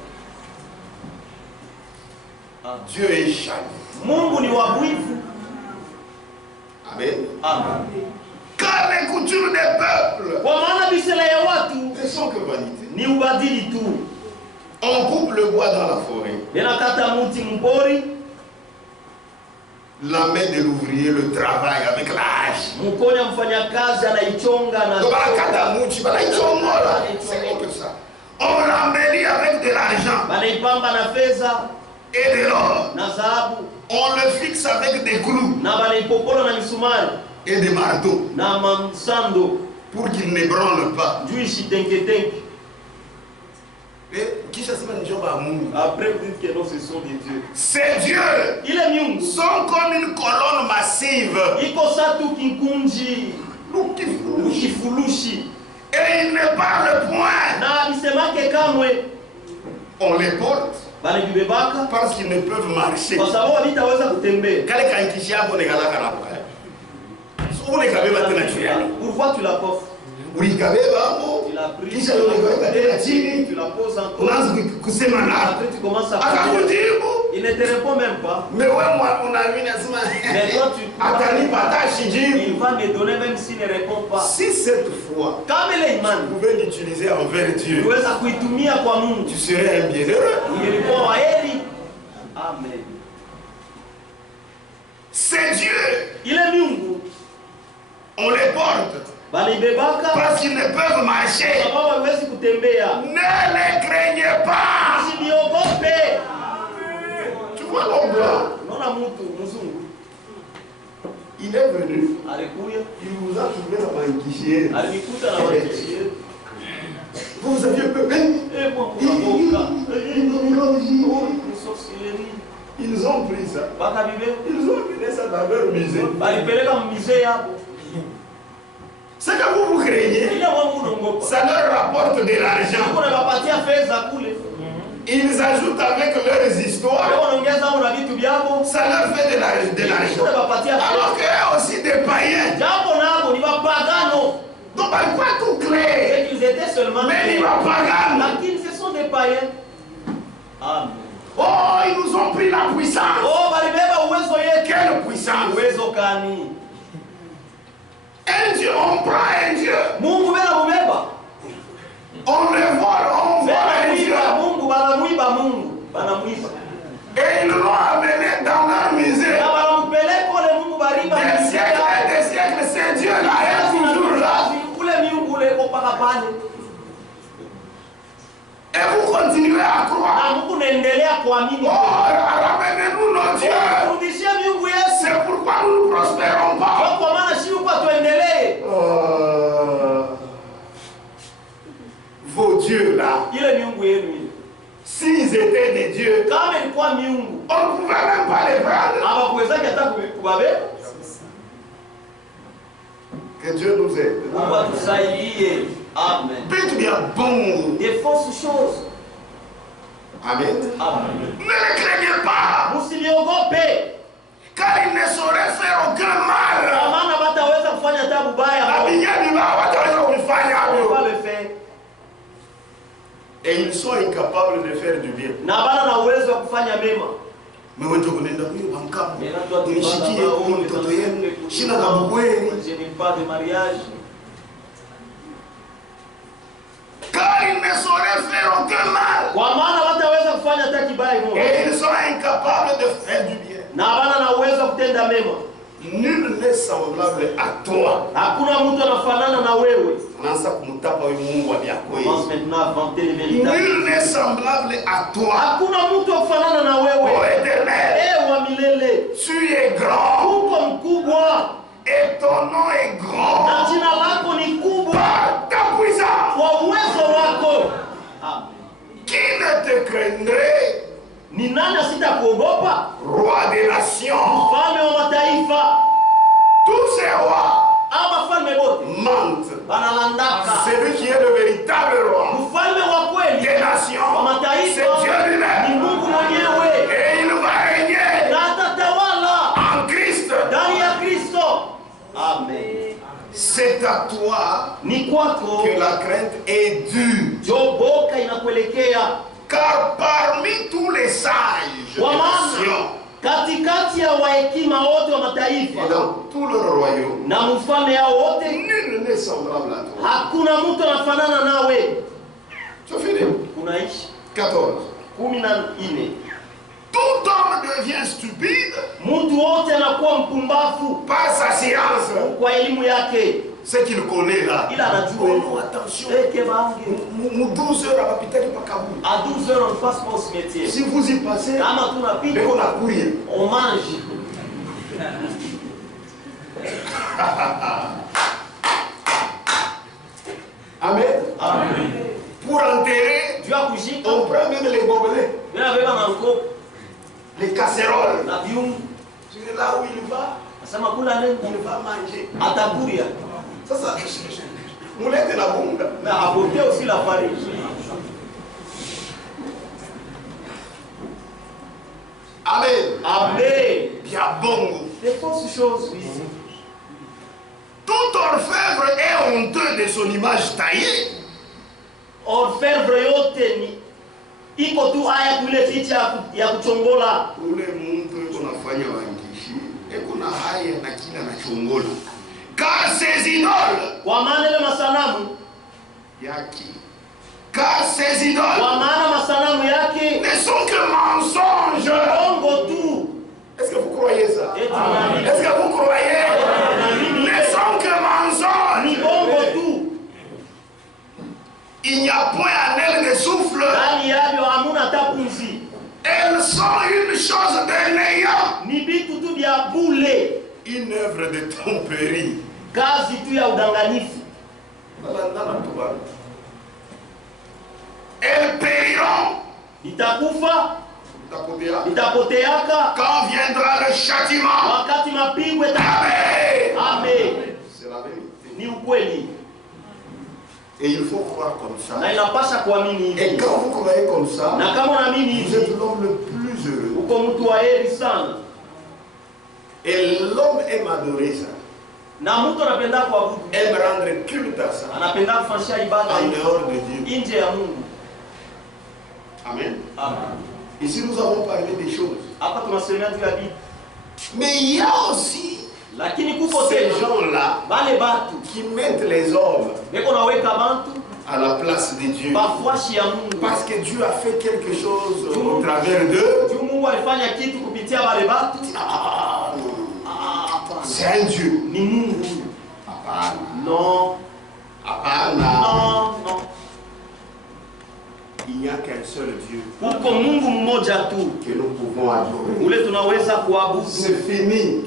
Dieu est jaloux. Mungu ni wabuifu. Amen. Car les coutumes des peuples ne sont que vanité. On coupe le bois dans la forêt. La main de l'ouvrier, le travail avec la hache. C'est que ça. On l'embellit avec de l'argent. et de l'or. Na zahabu. On le fixe avec des clous. Na banaipopola na misumari. Et des marteaux. Na mansando. Pour qu'il ne branle pas. Juu ishitenke. Et qui chasse un job à Mungu? Après vous dites que non, ce sont des dieux. Ces dieux. Il est miungu. Sont comme une colonne massive. Iko satu kinkunji. Lukifulushi. Et ils ne parlent point. Na bisemake kamwe. On les porte. Banabibebaka. Parce qu'ils ne peuvent marcher. Kwa sababu hawataweza kutembea. Kale kankishi yako ne galaka na kwa. Sio ne kabeba tena chini. Pourquoi tu la coffres? Ulikabeba hapo. Kisha unaweka tena chini. Tu la poses encore. Unaanza kusema na. Après tu commences à akakujibu. Il ne te répond même pas. Mais ouais moi on a vu nasema. Mais toi tu atanipata shijibu. Il va me donner même s'il ne répond pas. Si cette fois. Kama ile imani. Vous pouvez l'utiliser envers Dieu. Uweza kuitumia kwa Mungu. Tu serais un bienheureux. Ungelikuwa heri. Amen. C'est Dieu. Il est miungu. On les porte. Balibebaka. Parce qu'ils ne peuvent marcher. Sababu hawezi kutembea. Ne les craignez pas. Usiniogope. Tu vois l'homme blanc. Unaona mtu mzungu. Il est venu. Alikuya. Il vous a trouvé la banquichier. Alikuta na banquichier. Vous aviez peur. Eh bon, ils ont pris ça. Ils ont mis ça dans leur musée. C'est que vous vous craignez. Ça leur rapporte de l'argent. Ils ajoutent avec leurs histoires. Ça leur fait de l'argent. Alors qu'eux aussi des païens. Donc pourquoi tout créer? Ils étaient seulement mais ils va pas ce sont des païens. Amen. Oh, ils nous ont pris la puissance. Oh, quelle puissance? Un Dieu, on prend un Dieu. On le vole, on vole un Dieu. Et ils l'ont amené dans leur musée. Des siècles et des siècles, c'est Dieu là, est toujours là. Et vous continuez à croire. Oh, ramenez-nous nos dieux. C'est pourquoi nous ne prospérons pas. Vos dieux là, s'ils étaient des dieux, on ne pouvait même pas les prendre. Que Dieu nous aide. Amen. Peut-être bien bon. Des fausses choses. Amen. Amen. Ne les craignez pas. Car ils ne sauraient faire aucun mal. Et ils sont incapables de faire du bien. Mais on dit je n'ai pas de mariage. Car ils ne sauraient faire aucun mal. Et ils sont incapables de faire du bien. Nul n'est semblable à toi. Nul n'est semblable à toi. Oh Éternel, tu es grand. Et ton nom est grand. Par ta puissance. Qui ne te craindrait? Roi des nations. Tous ces rois mentent. C'est lui qui est le véritable roi des nations. C'est Dieu lui-même. Et il va régner en Christ. Amen. C'est à toi que la crainte est due. Car parmi tous les sages des nations, et dans tout leur royaume, nul n'est semblable à toi. Tu as fini? 14. Tout homme devient stupide par sa science. Ce qu'il connaît là. Il a la oh non, attention. Nous 12 heures à l'hôpital pas Kaboul. À 12 heures on ne passe pas au cimetière. Si vous y passez, on a courir. On mange. Amen. Amen. Pour enterrer, on prend même les gobelets. Les casseroles. C'est là où il va. Il va manger. Atakuria. Ça, moulette la bombe. Mais apporter aussi la farine. Amen. Amen. Bien bon. Des fausses choses, oui. Tout orfèvre est honteux de son image taillée. Orfèvre yote ni iko tu haya kule picha ya kuchongola. Ule mtu yuko nafanya wangishi. Eko na haya na kila na chongola. Car ces idoles. Kwa maana ile masanamu yake. Car ces idoles. Kwa maana masanamu yake ne sont que mensonges. Bongo tu. Est-ce que vous croyez ça? Est-ce que vous croyez? Ne sont que mensonges. Ni bongo tu. Il n'y a point en elles de souffle. Elles sont une chose de néant. Ni bitu tu bya bule. Une œuvre de tromperie. Kazi tu ya udanganyifu. Elles périront. Itakufa. Itapoteaka. Quand viendra le châtiment. Wakati mapigo Amen. Amen. C'est la vérité. Ni ukweli. Et il faut croire comme ça. Na inapasha kuamini hivi. Et quand vous croyez comme ça, na kama unaamini hivi, vous êtes l'homme le plus heureux. Uko mtu wa heri sana. Et l'homme aime adorer ça. Na mtu anapenda kuabudu. Aime rendre culte à ça. Anapenda kufanya ibada en dehors de Dieu. Nje ya Mungu. Amen. Amen. Ici nous avons parlé des choses. Hapa tunasemea juu ya Biblia. Mais il y a aussi ces gens-là qui mettent les hommes à la place de Dieu. Parce que Dieu a fait quelque chose au travers d'eux. C'est un Dieu. Non. Non. Il n'y a qu'un seul Dieu que nous pouvons adorer. C'est fini.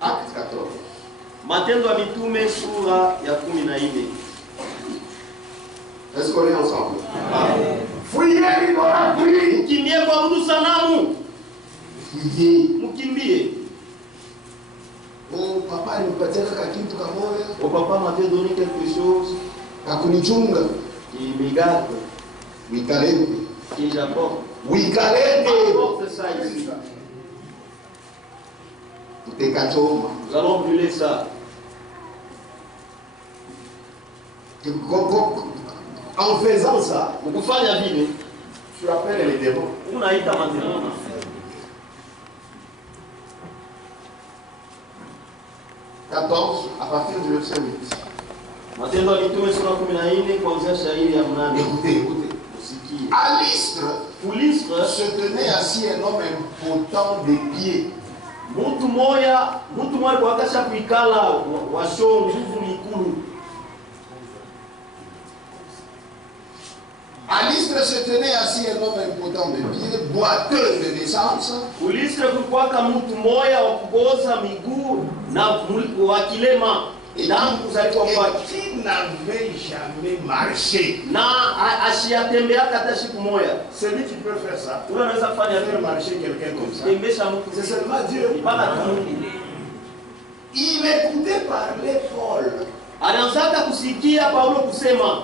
Acte 14. Matendo ya Mitume sura ya 14. Est-ce qu'on est ensemble? Fuyez l'idolâtrie. Mkimbie kuabudu sanamu. Fuyez. Mkimbie. Oh, papa nipatie kitu kamoja. Oh, papa m'a donné quelque chose. Akunichunga. Il me garde. Wikalende. Et j'apporte. Wikalende. Apporte ça ici. Nous allons brûler ça. En faisant ça, tu appelles les démons. 14, à partir du verset 8. Écoutez. À Lystre se tenait assis un homme impotent des pieds. Mtu moya kwa kasha kuikala washo nguvu mikulu. À Lystre se tenait assis un homme impotent de pied, boiteux de naissance. Lystre kulikuwaka mtu moya wa kugoza miguu na wakilema tangu kuzaliwa kwake. Qui n'avait jamais marché. Na ashiyatembeaka hata siku moya. Celui qui peut faire ça. Ule anaweza kufanya faire marcher quelqu'un comme ça. Tembesha mtu. C'est seulement Dieu. Il écoutait parler Paul. Anaanza kusikia Paulo kusema.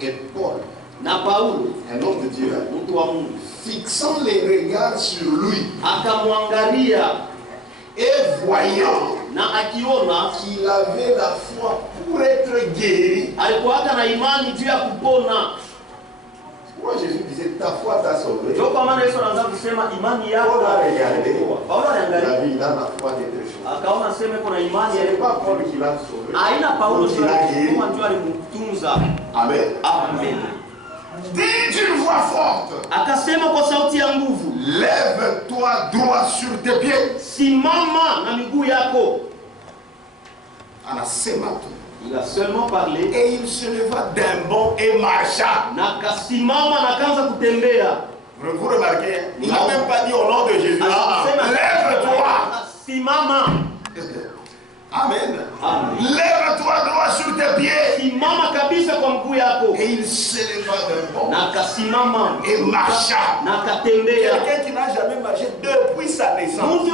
Et Paul, na Paulo, un homme de Dieu, mtu wa Mungu, fixant les regards sur lui, akamwangalia et voyant na akiona qu'il avait la foi pour être guéri. Alikuwa na imani juu ya kupona. Pourquoi Jésus disait ta foi t'a sauvé? Ndio kwa maana Yesu anaanza kusema imani yako. Paulo aliangalia. La vie dans la foi d'être sauvé. Akaona sema kuna imani ile pas Paul qui l'a sauvé. Aina Paulo ndio alimtunza. Amen. Amen. Dit d'une voix forte. Akasema kwa sauti ya nguvu. Lève-toi droit sur tes pieds. Simama na miguu yako. Il a seulement parlé. Et il se leva d'un bond et marcha. Vous remarquez, il n'a même pas dit au nom de Jésus. Lève-toi. Amen. Lève-toi droit sur tes pieds. Et il se leva d'un bond et marcha. Quelqu'un qui n'a jamais marché depuis sa naissance.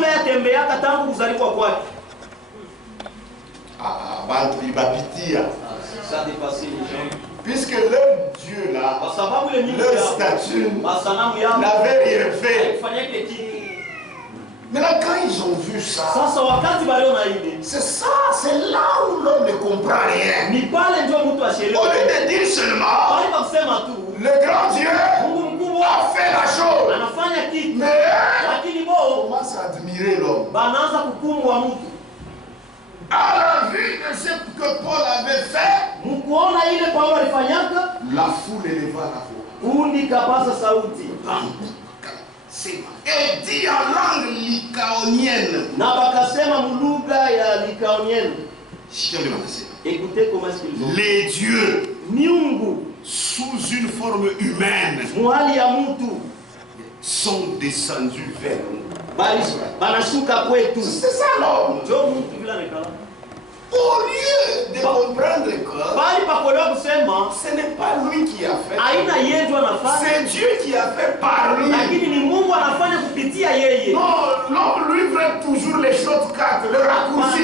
Ça a dépassé les gens. Puisque leur Dieu là, leur statue n'avait rien fait. Mais là, quand ils ont vu ça, c'est ça, c'est là où l'homme ne comprend rien. Au lieu de dire seulement, le grand Dieu a fait la chose. Mais on commence à admirer l'homme. À la vue de ce que Paul avait fait, la foule éleva la voix. Et dit en langue lycaonienne. Écoutez comment est-ce qu'ils ont. Les dieux, sous une forme humaine, sont descendus vers nous. C'est ça l'homme. Au lieu de comprendre que ce n'est pas lui qui a fait, c'est Dieu qui a fait par lui. Non, l'homme lui veut toujours les choses quatre, le raccourci.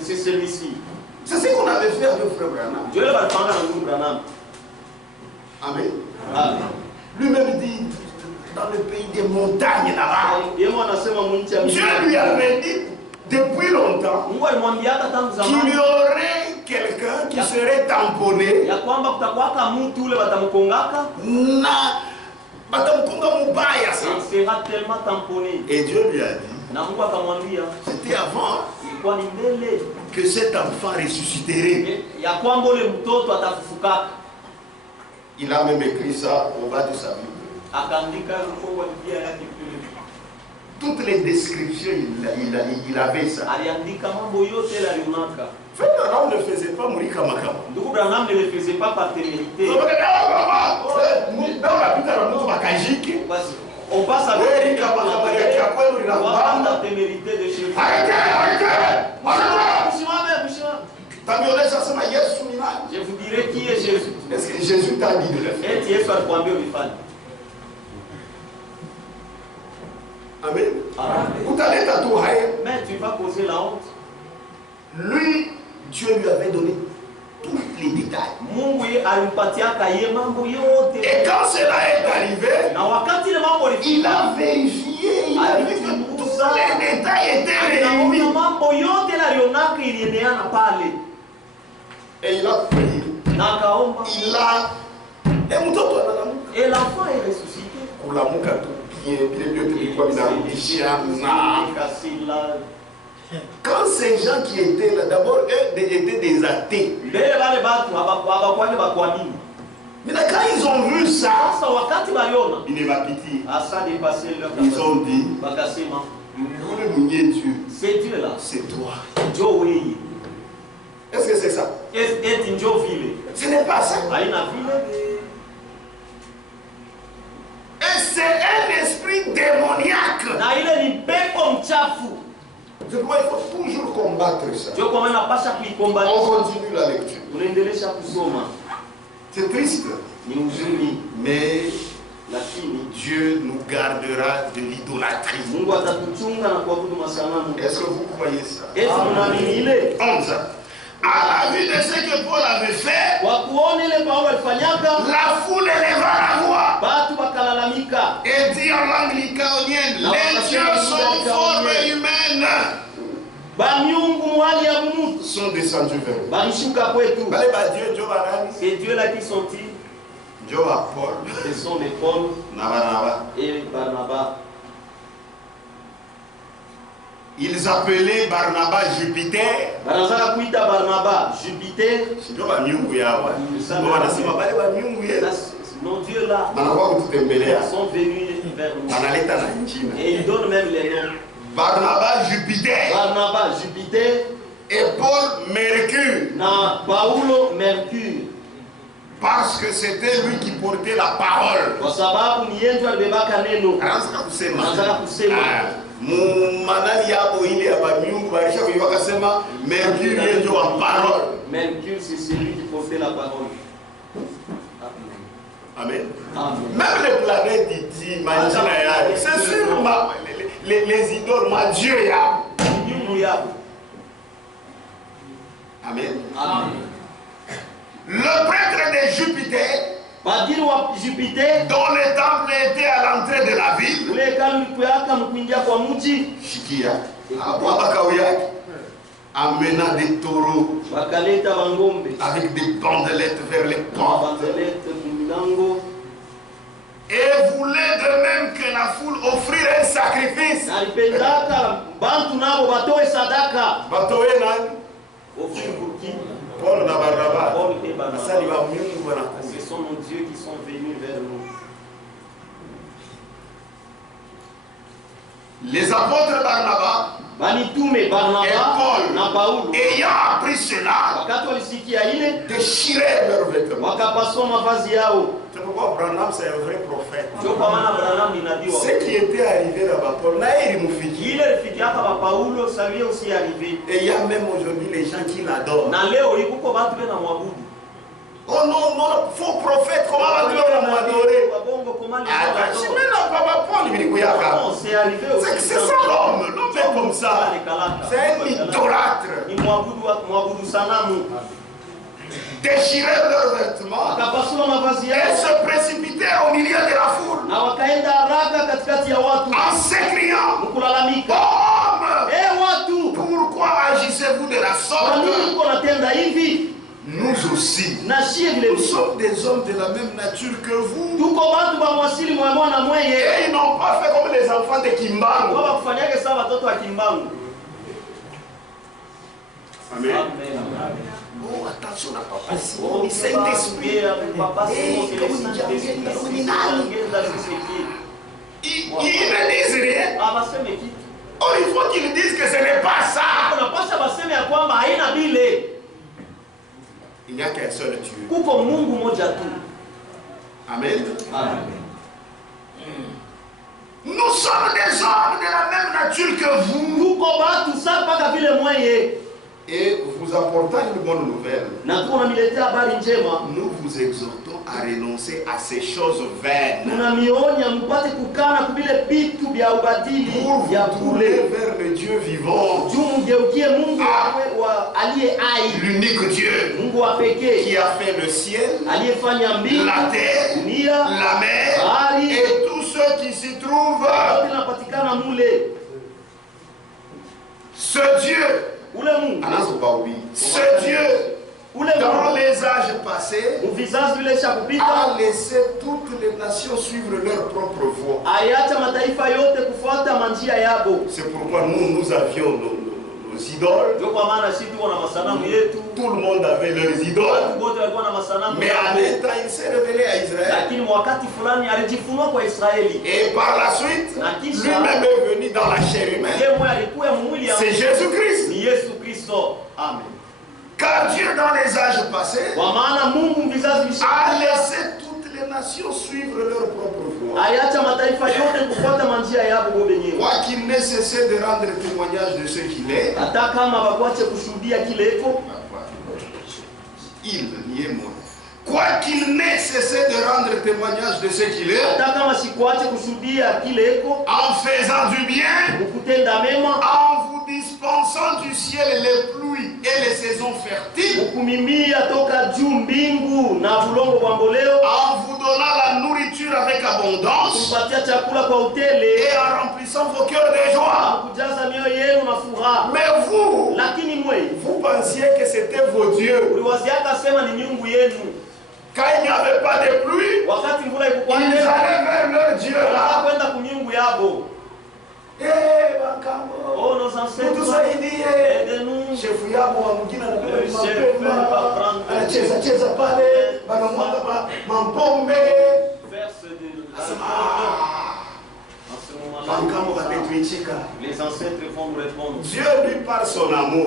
C'est celui-ci. C'est ce qu'on avait fait avec Frère Branham. Amen. Lui-même dit, dans le pays des montagnes là-bas, Dieu lui avait dit depuis longtemps qu'il y aurait quelqu'un qui serait tamponné et Dieu lui a dit, c'était avant que cet enfant ressusciterait. Il a même écrit ça au bas de sa Bible. Toutes les descriptions, il avait ça. Branham ne faisait pas mourir comme Branham ne le faisait pas par témérité. On passe avec la témérité de Jésus. Je vous dirai qui est Jésus. Est-ce que Jésus t'a dit de le faire? Amen. Mais tu vas causer la honte. Lui, Dieu lui avait donné tous les détails. Et quand cela est arrivé, il a vérifié, il a vu que tous les détails étaient réunis. Et il a prié. Et l'enfant est ressuscité. Quand ces gens qui étaient là, d'abord, eux étaient des athées. Mais quand ils ont vu ça, ils ne m'a pitié. Ils ont dit, Dieu, c'est Dieu là. C'est toi. Joey. Est-ce que c'est ça? Ce n'est pas ça. Et c'est un esprit démoniaque. Je crois qu'il faut toujours combattre ça. On continue la lecture. C'est triste. Mais Dieu nous gardera de l'idolâtrie. Est-ce que vous croyez ça? 11. À la vue de ce que Paul avait fait, la foule éleva la voix et dit en langue lycaonienne, les dieux sont forme humaine, sont descendus vers nous. C'est Dieu là qui sont-ils? Ce sont les Paul et Barnabas. Ils appelaient Barnabas Jupiter. Non, Dieu là. Ils sont venus vers nous. Et ils donnent même les noms. Barnabas Jupiter. Barnabas Jupiter. Et Paul Mercure. Na Paulo Mercure. Parce que c'était lui qui portait la parole. Kwa sababu ni yeye ndiye alibebaka neno. Anaanza kusema. Anaanza kusema. Manani yabo ile ya banyungu baisha kuiwaka sema Mercure ndio wa parole. Mercure c'est celui qui portait la parole. Amen. Amen. Même les planètes d'ici, c'est sûr les idoles, ma Dieu yabo. Amen. Amen. Le prêtre de Jupiter, dont le temple était à l'entrée de la ville, Shikia, amena des taureaux avec des bandelettes vers les portes. Et voulait de même que la foule offrir un sacrifice. Paul na Barnabas. Ce sont nos dieux qui sont venus vers nous. Les apôtres Barnabas et Paul, ayant appris cela, déchirèrent leurs vêtements. C'est pourquoi Branham c'est un vrai prophète. Ce qui était arrivé là-bas, Paul, et il y a même aujourd'hui les gens qui l'adorent. Oh non, non, faux prophète, comment va-t-on m'adorer? C'est ça l'homme, l'homme est comme ça. C'est un idolâtre. Déchirèrent leurs vêtements et se précipitèrent au milieu de la foule en s'écriant: Hommes, pourquoi agissez-vous de la sorte? Nous aussi, nous sommes des hommes de la même nature que vous. Et ils n'ont pas fait comme les enfants de Kimbangu. Amen. Oh, attention à papa. Il Saint-Esprit. Ils ne disent rien. Oh, il faut qu'ils disent que ce n'est pas ça. Il n'y a qu'un seul Dieu. Amen. Amen. Nous sommes des hommes de la même nature que vous. Et vous apportant une bonne nouvelle, nous vous exhortons à renoncer à ces choses vaines pour vous tourner vers le Dieu vivant, l'unique Dieu qui a fait le ciel, la terre, la mer et tout ce qui s'y trouve. Ce Dieu, ce Dieu, dans les âges passés, a laissé toutes les nations suivre leur propre voie. C'est pourquoi nous avions nos idoles. Tout le monde avait leurs idoles. Mais en même temps, il s'est révélé à Israël. Et par la suite, lui-même est venu dans la chair humaine. C'est Jésus-Christ. Amen. Car Dieu, dans les âges passés, a laissé toutes les nations suivre leur propre voie. Quoiqu'il n'ait cessé de rendre témoignage de ce qu'il est, il n'y est moi. Quoiqu'il n'ait cessé de rendre témoignage de ce qu'il est, en faisant du bien, en vous dispensant du ciel les pluies et les saisons fertiles, en vous donnant la nourriture avec abondance et en remplissant vos cœurs de joie. Mais vous pensiez que c'était vos dieux. Quand il n'y avait pas de pluie, ils allaient vers leur Dieu là. Oh, nos ancêtres, aidez-nous. Chef Yabo wa mwingine anacheza pale. verse de à ce moment-là, les ancêtres vont nous répondre. Dieu lui par son amour.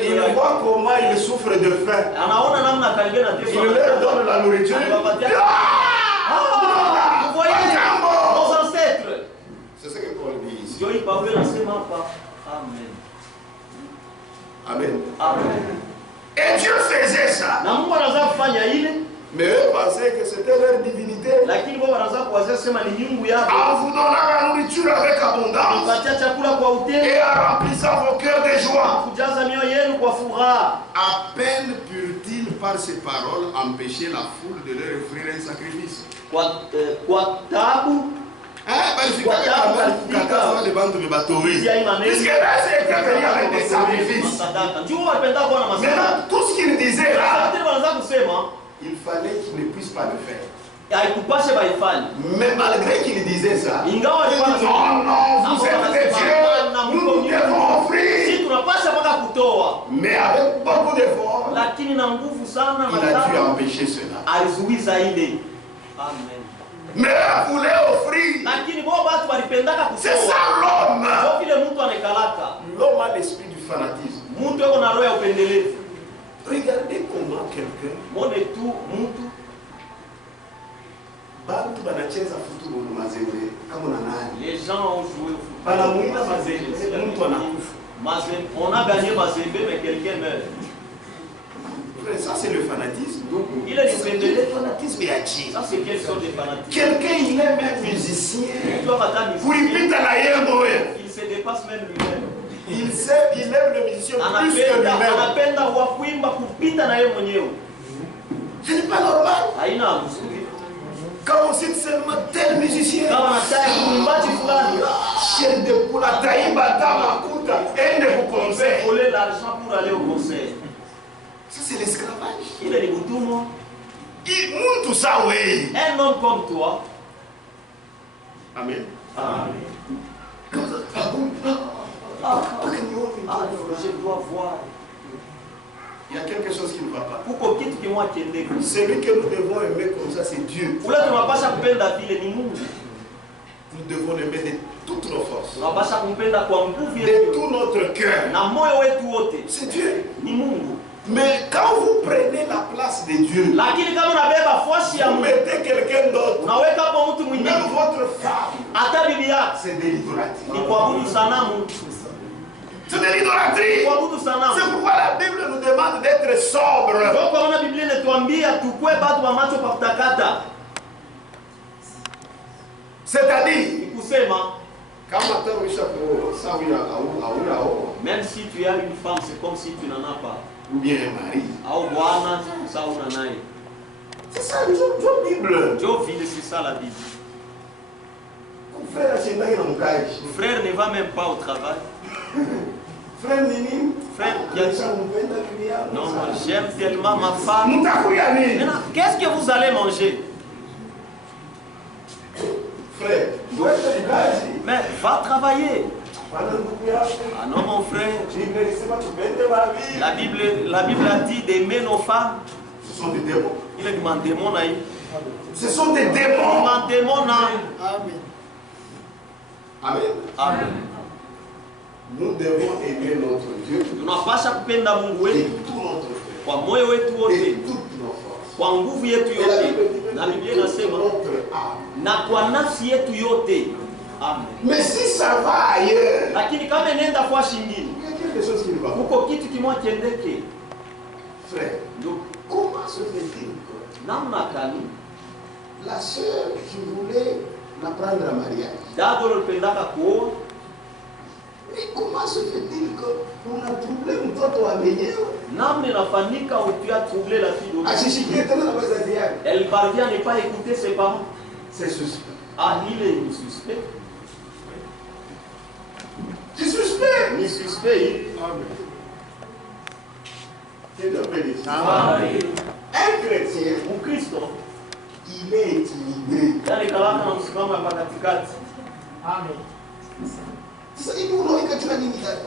Il voit comment il souffre de faim. Il leur donne la nourriture. Vous voyez nos ancêtres. C'est ce que Paul dit ici. Amen. Amen. Amen. Et Dieu faisait ça. Mais eux pensaient que c'était leur divinité. En vous donnant la nourriture avec abondance et en remplissant vos cœurs de joie. À peine purent-ils par ces paroles empêcher la foule de leur offrir un sacrifice. Puisque là c'est avec des sacrifices. Maintenant, tout ce qu'il disait là, il fallait qu'il ne puisse pas le faire. Mais malgré qu'il disait ça, il dit non, vous êtes des dieux, nous devons offrir. Mais avec beaucoup d'efforts, il a dû empêcher cela. Amen. Mais il voulait offrir. C'est ça l'homme. L'homme a l'esprit du fanatisme. Regardez comment quelqu'un les gens ont joué au football. On a gagné Mazembe, mais quelqu'un meurt. Ça c'est le fanatisme. Il est le fanatisme et agir. Ça c'est quelle sorte de fanatisme? Quelqu'un il est même musicien. Il se dépasse même lui-même. Il aime le musicien plus que lui-même. Ce n'est pas normal. Quand on cite seulement tel musicien, chef de Poula, Taïba, Tamakuta, et de vous concert. Voler l'argent pour aller au concert. Ça c'est l'esclavage. Il est le bouton. Il monte tout ça, oui. Un homme comme toi. Amen. Amen. Je dois voir. Il y a quelque chose qui ne va pas. Celui que nous devons aimer comme ça, c'est Dieu. Nous devons l'aimer de toutes nos forces. De tout notre cœur. C'est Dieu. Mais quand vous prenez la place de Dieu, vous mettez quelqu'un d'autre, même votre femme, c'est de l'idolâtrie. C'est de l'idolâtrie. C'est pourquoi la Bible nous demande d'être sobre. C'est-à-dire, même si tu as une femme, c'est comme si tu n'en as pas. Ou bien un mari. C'est ça la Bible. C'est ça la Bible. Frère ne va même pas au travail. Frère Nini. Frère, non, j'aime tellement ma femme. Qu'est-ce que vous allez manger? Frère, mais va travailler. Ah non mon frère. La Bible a dit d'aimer nos femmes. Ce sont des démons. Il est demandé démon. Ce sont des démons. Amen. Amen. Amen. Nous devons aimer notre Dieu. Tunapasha kupenda Mungu wetu kwa moyo wetu wote, kwa nguvu yetu yote, na Biblia inasema na kwa nafsi yetu yote. Amen. Mais si ça va ailleurs, lakini kama nenda kwa shingine, huko kitu kimoja kiendeke. Frère, comment se fait-il que namna gani la sœur qui voulait la prendre à mariage, dado lopendaka kuoa, mais comment se fait-il qu'on a troublé mtoto wa mwenyewe? Namna inafanyika tu as troublé la fille d'autrui. Asishikie tena na wazazi yake. Elle parvient à ne pas écouter ses parents. C'est suspect. Ah, il est suspect. C'est suspect. Il est suspect. Amen. Que Dieu bénisse. Amen. Un chrétien, un Christ, il est équilibré. Amen.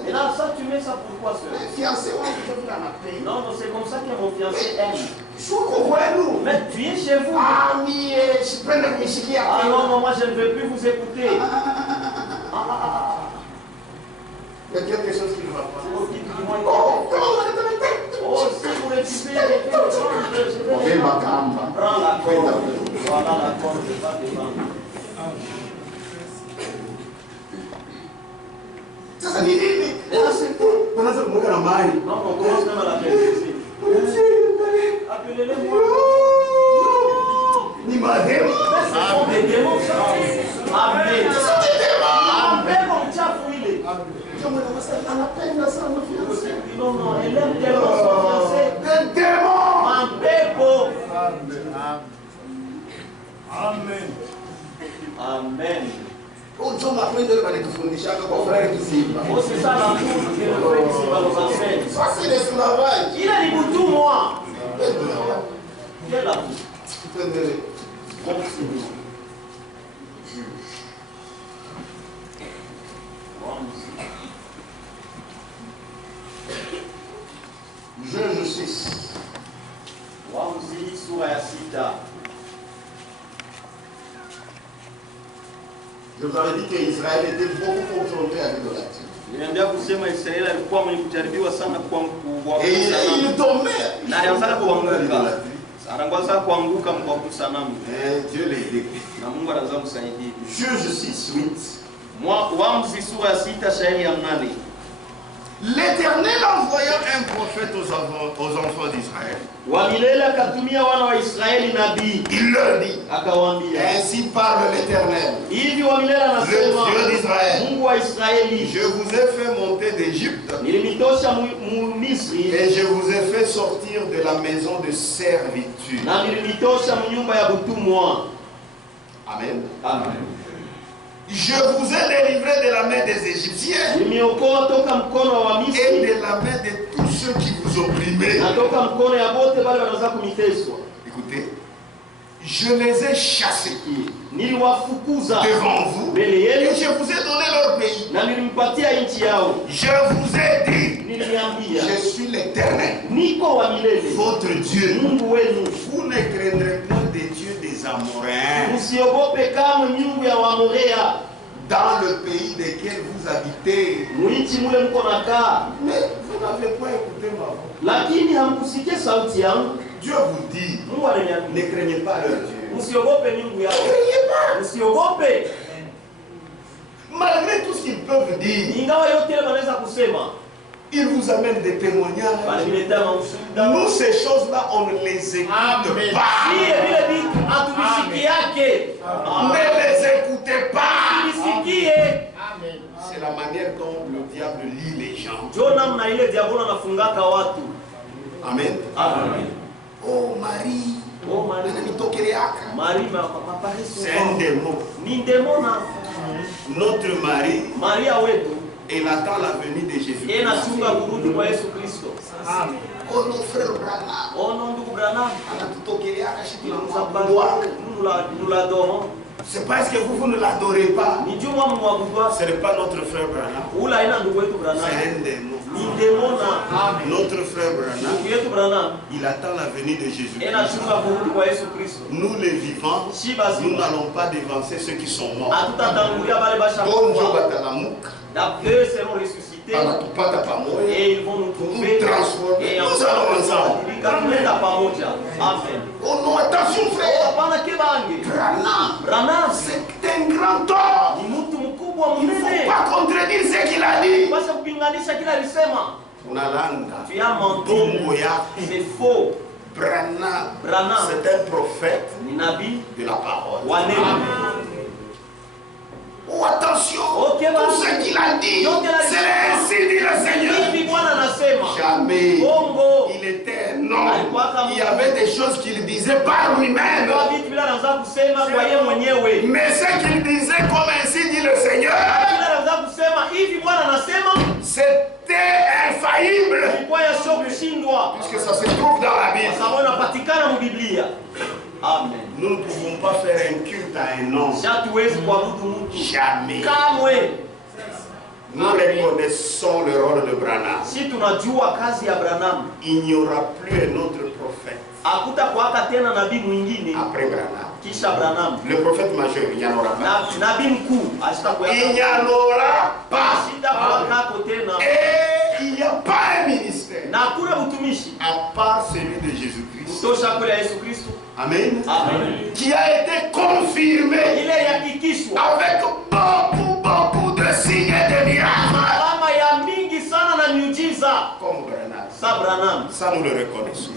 Et là, ça, tu mets ça pourquoi, sœur? Les fiancés ont toujours la paix. Non, non, c'est comme ça que mon fiancé aime. Mais tu es chez vous. Ah non, moi je ne veux plus vous écouter. Il y a quelque chose qui ne va pas. Oh, si vous récupérez les prends la corde. Voilà la corde, va devant. Sasa ni nini? Unaanza kumweka na maji. Non, on commence même à l'appeler ici. Appelez-les moi. Ni mademo. Ce sont des démons. Amen. Ce sont des démons. Amen comme chafu ile. Non, non, elle aime tellement son fiancé. Des démons. Mampepo. Amen. Amen. Oh, c'est ça l'amour que le frère ici va nous enseigner. Ça, c'est l'esclavage. Il a dit pour tout moi. Quel amour? Juge 6. Waamuzi sura ya 6. Je vous avais dit qu'Israël était beaucoup confronté à l'idolâtrie. Niliambia kusema Israeli alikuwa mwenye kujaribiwa sana kwa kuabudu Et il tombait. na alianza kuanguka. Anaanza kuanguka mkwabudu sanamu. Dieu l'a aidé. Na Mungu anaanza kumsaidia. Juge 6:8. Waamuzi sura ya 6 shairi ya 8. L'Éternel envoyant un prophète aux enfants d'Israël. Wamilele akatumia wana wa Israeli nabii. Il leur dit. Akawaambia. Ainsi parle l'Éternel. Hivi Wamilele anasema. Le Dieu d'Israël. Mungu wa Israeli. Je vous ai fait monter d'Égypte. Nilimtosha Misri. Et je vous ai fait sortir de la maison de servitude. Na nilimtosha mnyumba ya butumwa. Amen. Amen. Je vous ai délivré de la main des Égyptiens et de la main de tous ceux qui vous opprimaient. Écoutez, je les ai chassés devant vous et je vous ai donné leur pays. Je vous ai dit, je suis l'Éternel, votre Dieu. Vous ne craindrez point des dieux des Amoréens dans le pays desquels vous habitez. Mais vous n'avez pas écouté ma voix. Dieu vous dit, ne craignez pas leur Dieu. Ne craignez pas. Malgré tout ce qu'ils peuvent dire, ils vous amènent des témoignages. Nous, ces choses-là, on ne les écoute pas. Ne les écoutez pas. C'est la manière dont le diable lie les gens. Amen. Oh Marie. C'est un démon. Notre Marie, elle attend la venue de Jésus. Oh non, frère Branham. Nous l'adorons. C'est parce que vous ne l'adorez pas. Ce n'est pas notre frère Branham. C'est un démon. Notre frère Branham, il attend la venue de Jésus. Nous les vivants, nous n'allons pas dévancer ceux qui sont morts. Eux seront ressuscités et ils vont nous trouver nous transformer. Nous allons ensemble. Amen. Oh non, attention frère. Branham, c'est un grand homme. Il ne faut pas contredire ce qu'il a dit. C'est faux. Branham, c'est un prophète de la parole. Oh attention, tout ce qu'il a dit, c'est ainsi dit le Seigneur. Jamais il était un homme. Il y avait des choses qu'il disait par lui-même. Mais ce qu'il disait comme ainsi dit le Seigneur, c'était infaillible. Puisque ça se trouve dans la Bible. Amen. Nous ne pouvons pas faire un culte à un homme. Jamais. Nous reconnaissons le rôle de Branham. Il n'y aura plus un autre prophète prophète. Après Branham. Le prophète majeur, il n'y en aura pas. Il n'y en aura pas. Et il n'y a pas un ministère à part celui de Jésus-Christ. Amen. Qui a été confirmé avec beaucoup de signes et de miracles. Comme Branham. Ça nous le reconnaissons.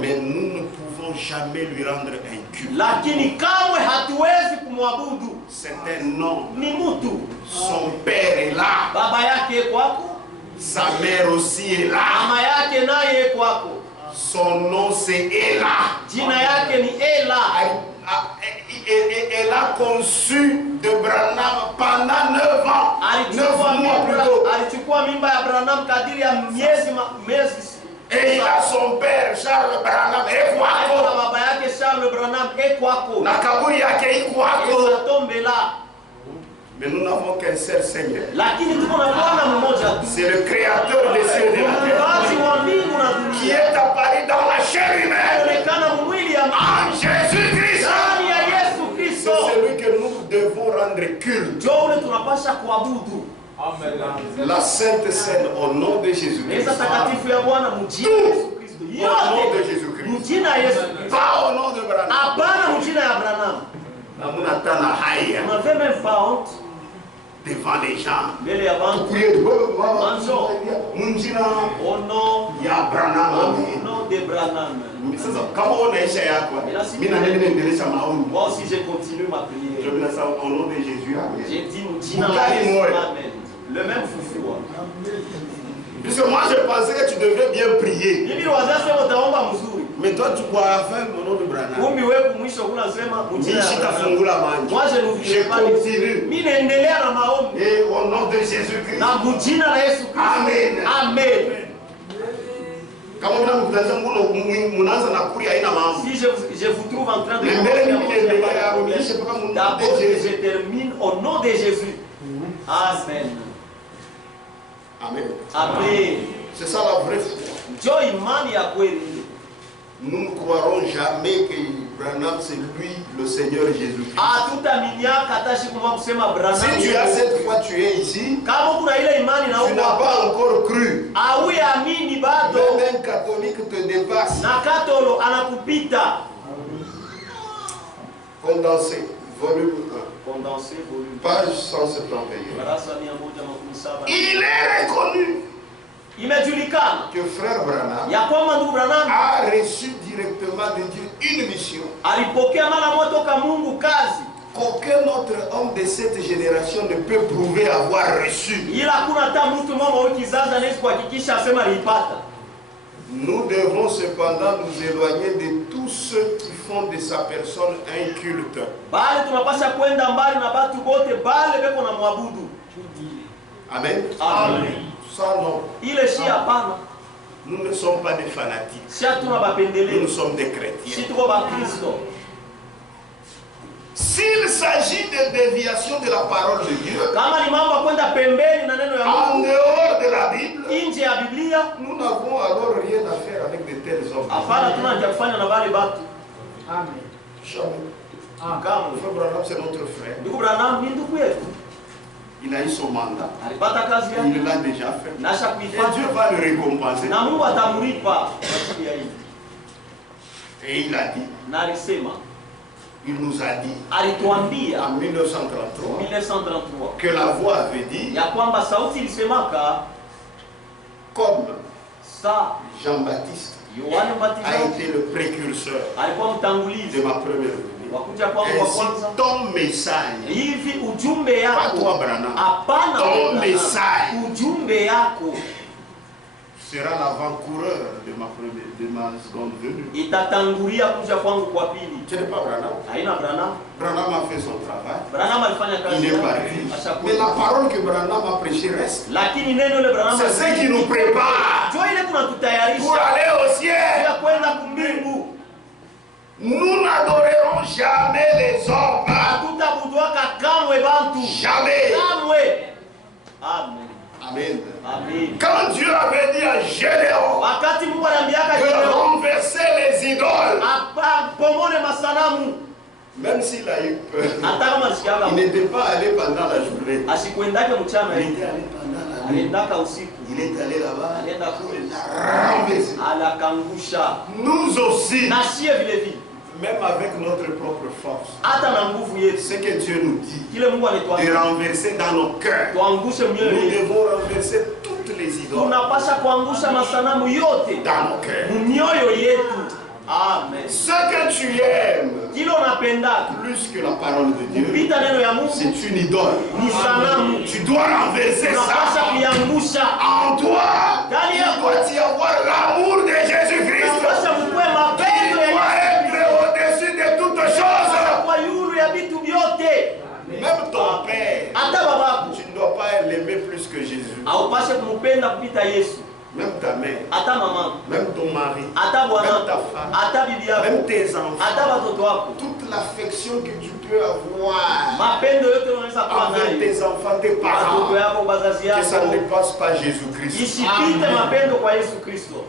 Mais nous ne pouvons jamais lui rendre un culte. C'est un homme. Son père est là. Sa mère aussi est là. Son nom c'est Ella. Elle a conçu de Branham pendant 9 ans. 9 mois plutôt. Et il a son père Charles Branham Nakaburi yake Ekwako. Mais nous n'avons qu'un seul Seigneur. C'est le créateur des cieux et de la terre qui est apparu dans la chair humaine en Jésus-Christ. C'est celui que nous devons rendre culte. La Sainte Seine au nom de Jésus-Christ. Au nom de Jésus-Christ. Pas au nom de Branham. On n'avait même pas honte devant les gens. Au nom de Branham. Moi aussi j'ai continué ma prière. Au nom de Jésus. J'ai dit Amen. Le même foufou. Puisque moi je pensais que tu devrais bien prier. Mais toi tu crois faire au nom de Branham. Moi je n'ouvrirai pas les yeux. Et au nom de Jésus-Christ. Amen. Amen. Si je vous trouve en train de d'abord je termine au nom de Jésus. Amen. Amen. Amen. C'est ça la vraie foi. Nous ne croirons jamais que Branham c'est lui le Seigneur Jésus-Christ. Si tu as cette foi, tu es ici. Tu n'as pas encore cru. Même un catholique te dépasse. Condensé, volume 1. Condensé, volume 1. Page 171. Il est reconnu que frère Branham a reçu directement de Dieu une mission qu'aucun autre homme de cette génération ne peut prouver avoir reçu. Nous devons cependant nous éloigner de tous ceux qui font de sa personne un culte. Amen. Amen. Ça non. Nous ne sommes pas des fanatiques. Nous sommes des chrétiens. S'il s'agit de déviation de la parole de Dieu, en dehors de la Bible, nous n'avons alors rien à faire avec de tels hommes. Amen. Jamais. Frère Branham, c'est notre frère. Il a eu son mandat. Il l'a déjà fait. Et Dieu va le récompenser. Et il a dit. Il nous a dit en 1933 que la voix avait dit comme Jean-Baptiste a été le précurseur de ma première venue. Ainsi, ton message, pas toi Branham, ton message sera l'avant-coureur de ma seconde venue. Tu n'es pas Branham. Branham a fait son travail. Il est parti. Mais la parole que Branham a prêchée reste. C'est ce qui nous prépare pour aller au ciel. Nous n'adorerons jamais les hommes. Jamais. Amen. Amen. Amen. Quand Dieu avait dit à Gédéon Wakati Mungu anambiaka de Gideon renverser les idoles, apomone masanamu, même s'il a eu peur, hata kama alisikiaga il n'était pas allé pendant la journée. asikuendake mchana, Il était allé pendant la nuit. aliendaka usiku, Il est allé là-bas. alienda kule, Il a renversé. alakangusha. Nous aussi, Na sie vile vile, même avec notre propre force, hata na nguvu yetu, ce que Dieu nous dit, kile Mungu de anatuambia renverser dans nos cœurs, tuangushe mioyo nous yetu. devons renverser toutes les idoles Tunapasha kuangusha masanamu yote dans nos cœurs. mioyo yetu. Amen. Ce que tu aimes Kile unapenda plus que la parole de Dieu, kupita neno ya Mungu c'est une idole. ni sanamu. Tu dois renverser Tunapasha ça. kuiangusha. En toi, Ndani il yako doit y avoir l'amour de Jésus-Christ. tunapasha mkue Il mapendo ya doit Yesu. être au-dessus de toutes choses. Kwa yulu ya vitu vyote. Même ton père, Hata babako tu ne dois pas l'aimer plus que Jésus. haupashe kumpenda kupita Yesu. Même ta mère, Hata mama, même ton mari, hata même bwana, ta femme, hata bibi yako, même tes enfants. hata watoto wako. Toute l'affection que tu peux avoir Mapendo yote unaweza kuwa envers nayo. tes enfants, tes Watoto parents, yako, bazazi que ça yako. ne dépasse pas Jésus-Christ. Isipite mapendo kwa Yesu Kristo.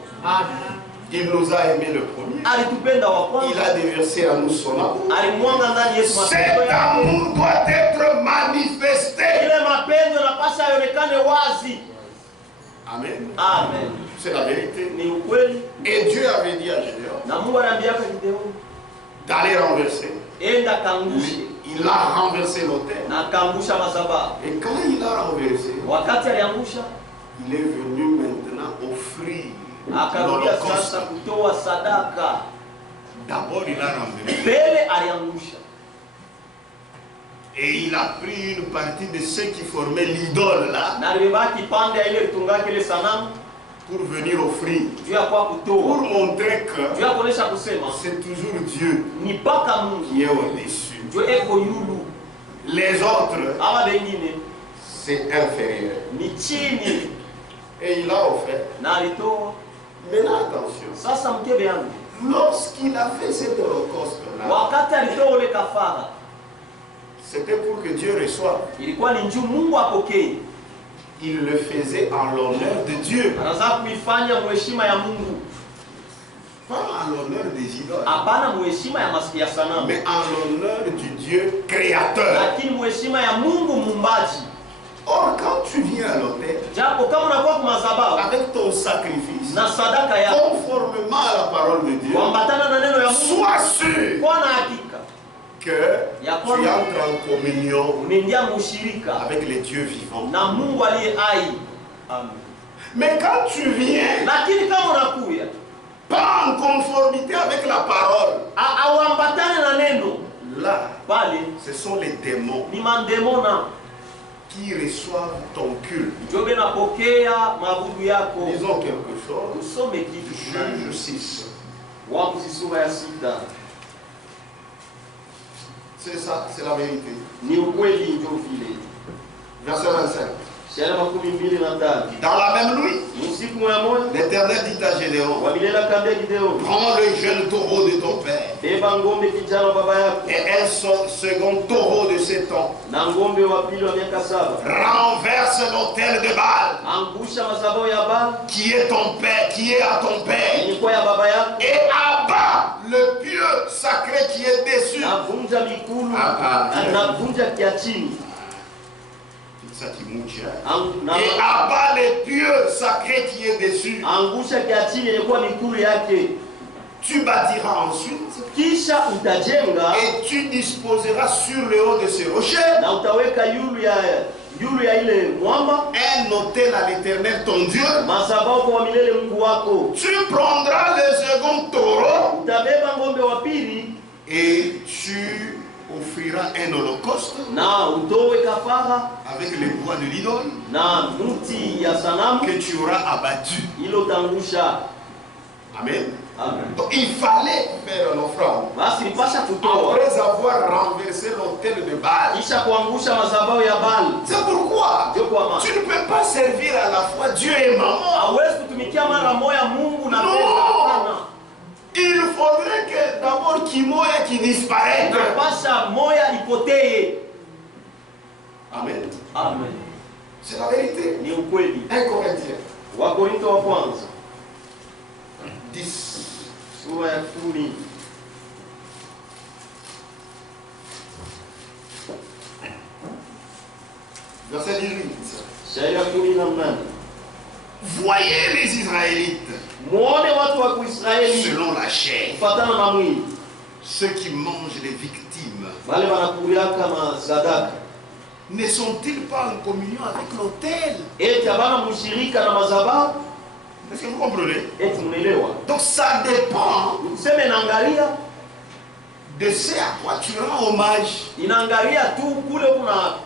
Il nous a aimés le premier. Alitupenda wa Il kwanza. a déversé en nous son amour. Alimwanga ndani Yesu Cet mapendo yake. amour doit être manifesté. Ile mapendo yanapasha yaonekane wazi. Amen. Amen. C'est la vérité. Ni ukweli. Et Dieu avait dit à Gédéon Na Mungu anaambiaka Gideon, d'aller renverser. enda kangushe. Il a renversé l'autel. Na kangusha madhabahu. Et quand il a renversé, Wakati aliangusha, il est venu maintenant offrir akarudia l'holocauste. sasa kutoa sadaka. D'abord, il a renversé. Mbele aliangusha. Et il a pris une partie de ceux qui formaient l'idole là Na libaki pande ya ile litungake ile sanamu pour venir offrir. juu ya kwa Pour kutoa. montrer que Juu ya kuonesha kusema c'est toujours Dieu ni mpaka Mungu qui est au-dessus. ndio eko yulu. Les autres, Hawa wengine c'est inférieur. ni chini Et il a offert. na alitoa. Maintenant, attention. Sasa mkebe yangu, Lorsqu'il a fait cet holocauste-là, wakati alitoa ule kafara, c'était pour que Dieu reçoive. ilikuwa ni njuu Mungu apokee. Il le faisait en l'honneur de Dieu, Anaanza kuifanya mheshima ya Mungu, pas en l'honneur des idoles, hapana mheshima ya ya sanamu, mais en l'honneur du Dieu créateur. lakini mheshima ya Mungu muumbaji. Or, quand tu viens à l'autel, Japo kama unakuwa kwa madhabahu avec ton sacrifice, na sadaka yako conformément à la parole de Dieu, kuambatana na neno ya Mungu, sois sûr kwa na hakika que ya tu kwamba entres en communion umeingia mushirika avec les dieux vivants. na Mungu aliye hai. Amen. Mais quand tu viens, Lakini kama unakuya pas en conformité avec la parole, auambatane na neno, là, pale ce sont les démons ni mandemona qui reçoivent ton culte. ndio benapokea mabudu yako. Disons quelque chose. Usome kitu fulani. Juge 6. Waamuzi sura ya 6. C'est ça, c'est la vérité. Ni ukweli ndio vile. Verset 25. Shairi 25. Dans la même nuit, Usiku moja l'Éternel dit à Gédéon, Wabila akaambia Gideon, prends le jeune taureau de ton père beba ngombe kijana wa baba yako et un second taureau de 7 ans. na ngombe wa pili wa miaka 7. Renverse l'autel de Baal Angusha madhabahu ya Baal qui est ton père, qui est à ton père, ilikuwa ya baba yako, et abat le pieu sacré qui est dessus. na vunja mikulu Ah, na vunja kia chini. C'est ça qui mouche. Na Et abat les pieux sacrés qui est dessus. angusha kia chini ilikuwa mikulu yake. Tu bâtiras ensuite Kisha utajenga et tu disposeras sur le haut de ces rochers na utaweka yulu ya ile mwamba un autel à l'Éternel ton Dieu. madhabahu kwa milele Mungu wako. Tu prendras le second taureau Utabeba ngombe wa pili et tu offriras un holocauste na utowe kafara avec les bois de l'idole na mti ya sanamu que tu auras abattu. ilo tangusha. Amen. Amen. Donc il fallait faire l'offrande Basi nipasha kutoa après avoir renversé l'autel de Baal. kisha kuangusha madhabahu ya Baal. C'est pourquoi Ndio kwa maana tu ne peux pas servir à la fois Dieu et maman. hawezi kutumikia mara moja Mungu na No. pesa. Hapana. Il faudrait que d'abord kimoya qui disparaisse. Pasha moya ipotee. Amen. Amen. C'est la vérité. Ni ukweli. 1 Corinthiens. Wakorintho wa kwanza 10. sura ya 10. Verset 18. Shairi ya 18. Voyez les Israélites Muone watu wa Israeli selon la chair, kufatana na mwili. ceux qui mangent les victimes. Wale wanakulia kama sadaka. Ne sont-ils pas en communion avec l'autel? Eti abana mshirika na madhabahu? Est-ce que vous comprenez? Eti mnaelewa? Donc ça dépend Useme naangalia de ce à quoi tu rends hommage. inaangalia tu kule kuna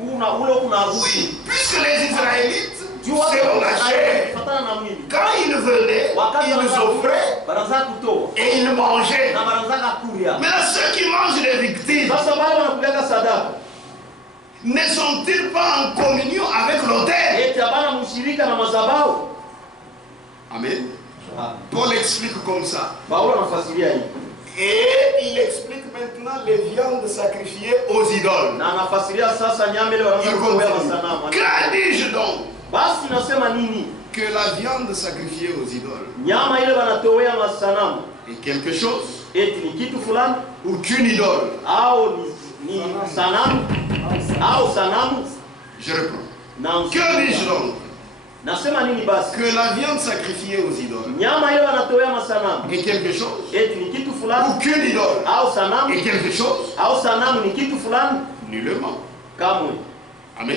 Oui, puisque les Israélites, juu watu selon la wa chair, kufatana na mwili. quand ils venaient, ils offraient Baraza kutoa et ils mangeaient. na baraza kulia. Maintenant, ceux qui mangent les victimes, Sasa wale wanakulia sadaka. ne sont-ils pas en communion avec l'autel? Eti abana mshirika na madhabahu? Amen. Paul explique comme ça. Paulo anafasiria hivi. Et il explique maintenant les viandes sacrifiées aux idoles. Na anafasiria sasa nyama ile wanaanza Il kutoa continue. masanamu. Que dis-je donc? Basi nasema nini? Que la viande sacrifiée aux idoles Nyama ile wanatoa masanamu. est quelque chose Eti ni kitu fulani ou qu'une idole? au ni sanamu au sanamu Je reprends. na Que dis-je donc? nasema nini basi? Que la viande sacrifiée aux idoles Nyama ile wanatoa masanamu. est quelque chose Eti ni kitu fulani ou qu'une idole au sanamu est quelque chose? au sanamu ni kitu fulani? Nullement. Kamwe. Amen.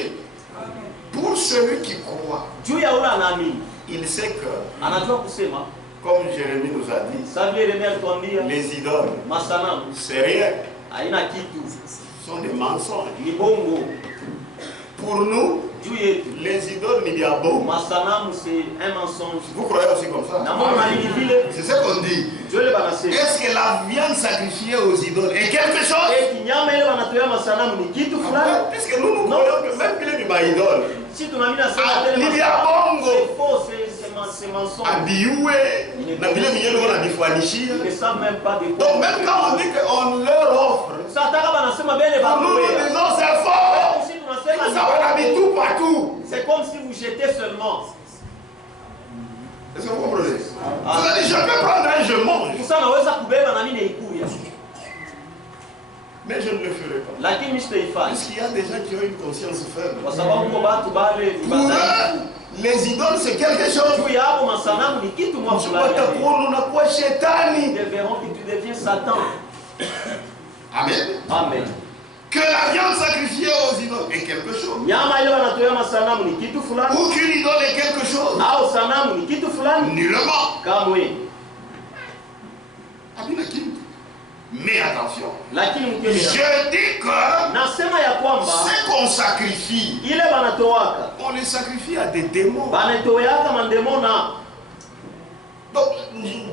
Pour celui qui croit, Juu ya ule anaamini, il sait que, anajua kusema comme Jérémie nous a dit, sababu Yeremia alituambia les idoles, masanamu c'est rien. haina kitu, Ce sont des mensonges. ni bongo. Pour nous, Juu yetu les idoles n'y a bon. masanamu c'est un mensonge. Vous croyez aussi comme ça? Na Mungu alini vile C'est ce qu'on dit. juu ile banasema Est-ce que la viande sacrifiée aux idoles est quelque chose? eti nyama ile wanatoa masanamu ni kitu fulani? Puisque nous croyons que même qu'il est ma idole. Si tunaamini sana Ah, tena ni vya bongo. c'est faux, c'est mensonge. Abiue, na vile vyenyewe ndio wanavifanishia. Ils ne savent même pas de quoi. Donc même quand on dit qu'on leur offre, Sasa kama nasema bele pour nous nous bakoe. disons c'est faux. Si tunasema Ça va la vie tout partout. c'est comme si vous jetez seulement. Est-ce que vous comprenez? Vous allez, je peux prendre un, je mange. Sasa naweza kubeba na mimi naikuya. Mais je ne le ferai pas. Lakini mimi sitaifanya. Puisqu'il y a des gens qui ont une conscience faible. Kwa sababu kwa watu bale ni Pour badaifu. eux, les idoles c'est quelque chose. Juu ya hapo masanamu ni kitu mwa fulani. Watakuona unakuwa Ils shetani. te verront que tu deviens Satan. Amen. Amen. Que la viande sacrifiée aux idoles est quelque chose. Nyama ile wanatoa masanamu ni kitu fulani. Ou qu'une idole est quelque chose. Au sanamu ni kitu fulani. Nullement. Kamwe. Mais attention. Lakini mkeni. Je dis que Nasema ya kwamba ce qu'on sacrifie, ile wanatoaka on les sacrifie à des démons. banatoyaka mandemona. Donc,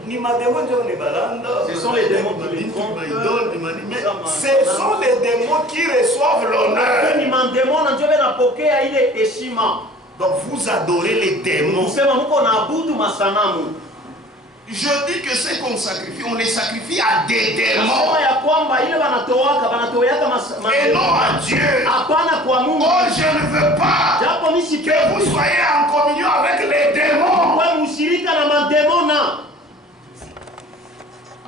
ni madémons ndio ni balanda. Ce sont les démons qui les font. Mais ce sont les démons qui reçoivent l'honneur. Ni mandemona ndio wanapokea ile heshima. Donc vous adorez les démons. Kusema mko naabudu masanamu. Je dis que ce qu'on sacrifie, on les sacrifie à des démons. Nasema ya kwamba ile wanatoyaka Et non à Dieu. hapana kwa Mungu. Oh, je ne veux pas Japo mimi que vous soyez en communion avec les démons. wewe mshirika na mandemona.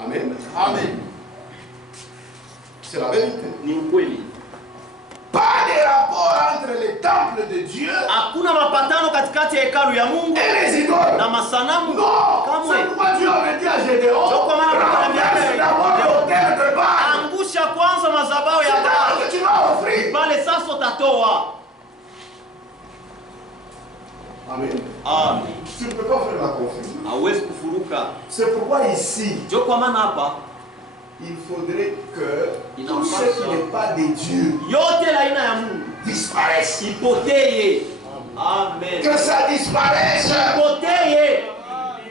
Amen. Amen. C'est la vérité. Ni ukweli. Pas de rapport entre les temples de Dieu Hakuna mapatano katikati ya hekalu ya Mungu et les idoles. na masanamu. Non. Kamwe. C'est pourquoi Dieu avait dit à Gédéon, Ndio kwa maana renverse d'abord l'autel de Baal. angusha kwanza madhabahu ya C'est Baal. là que tu vas offrir. Pale sasa utatoa. Amen. Amen. Tu ne peux pas faire la confusion. Hawezi kufuruka. C'est pourquoi ici, Ndio kwa maana hapa il faudrait que tout ce qui n'est pas de Dieu yote la aina ya Mungu disparaisse. ipoteye. Amen. Que ça disparaisse. Ipoteye.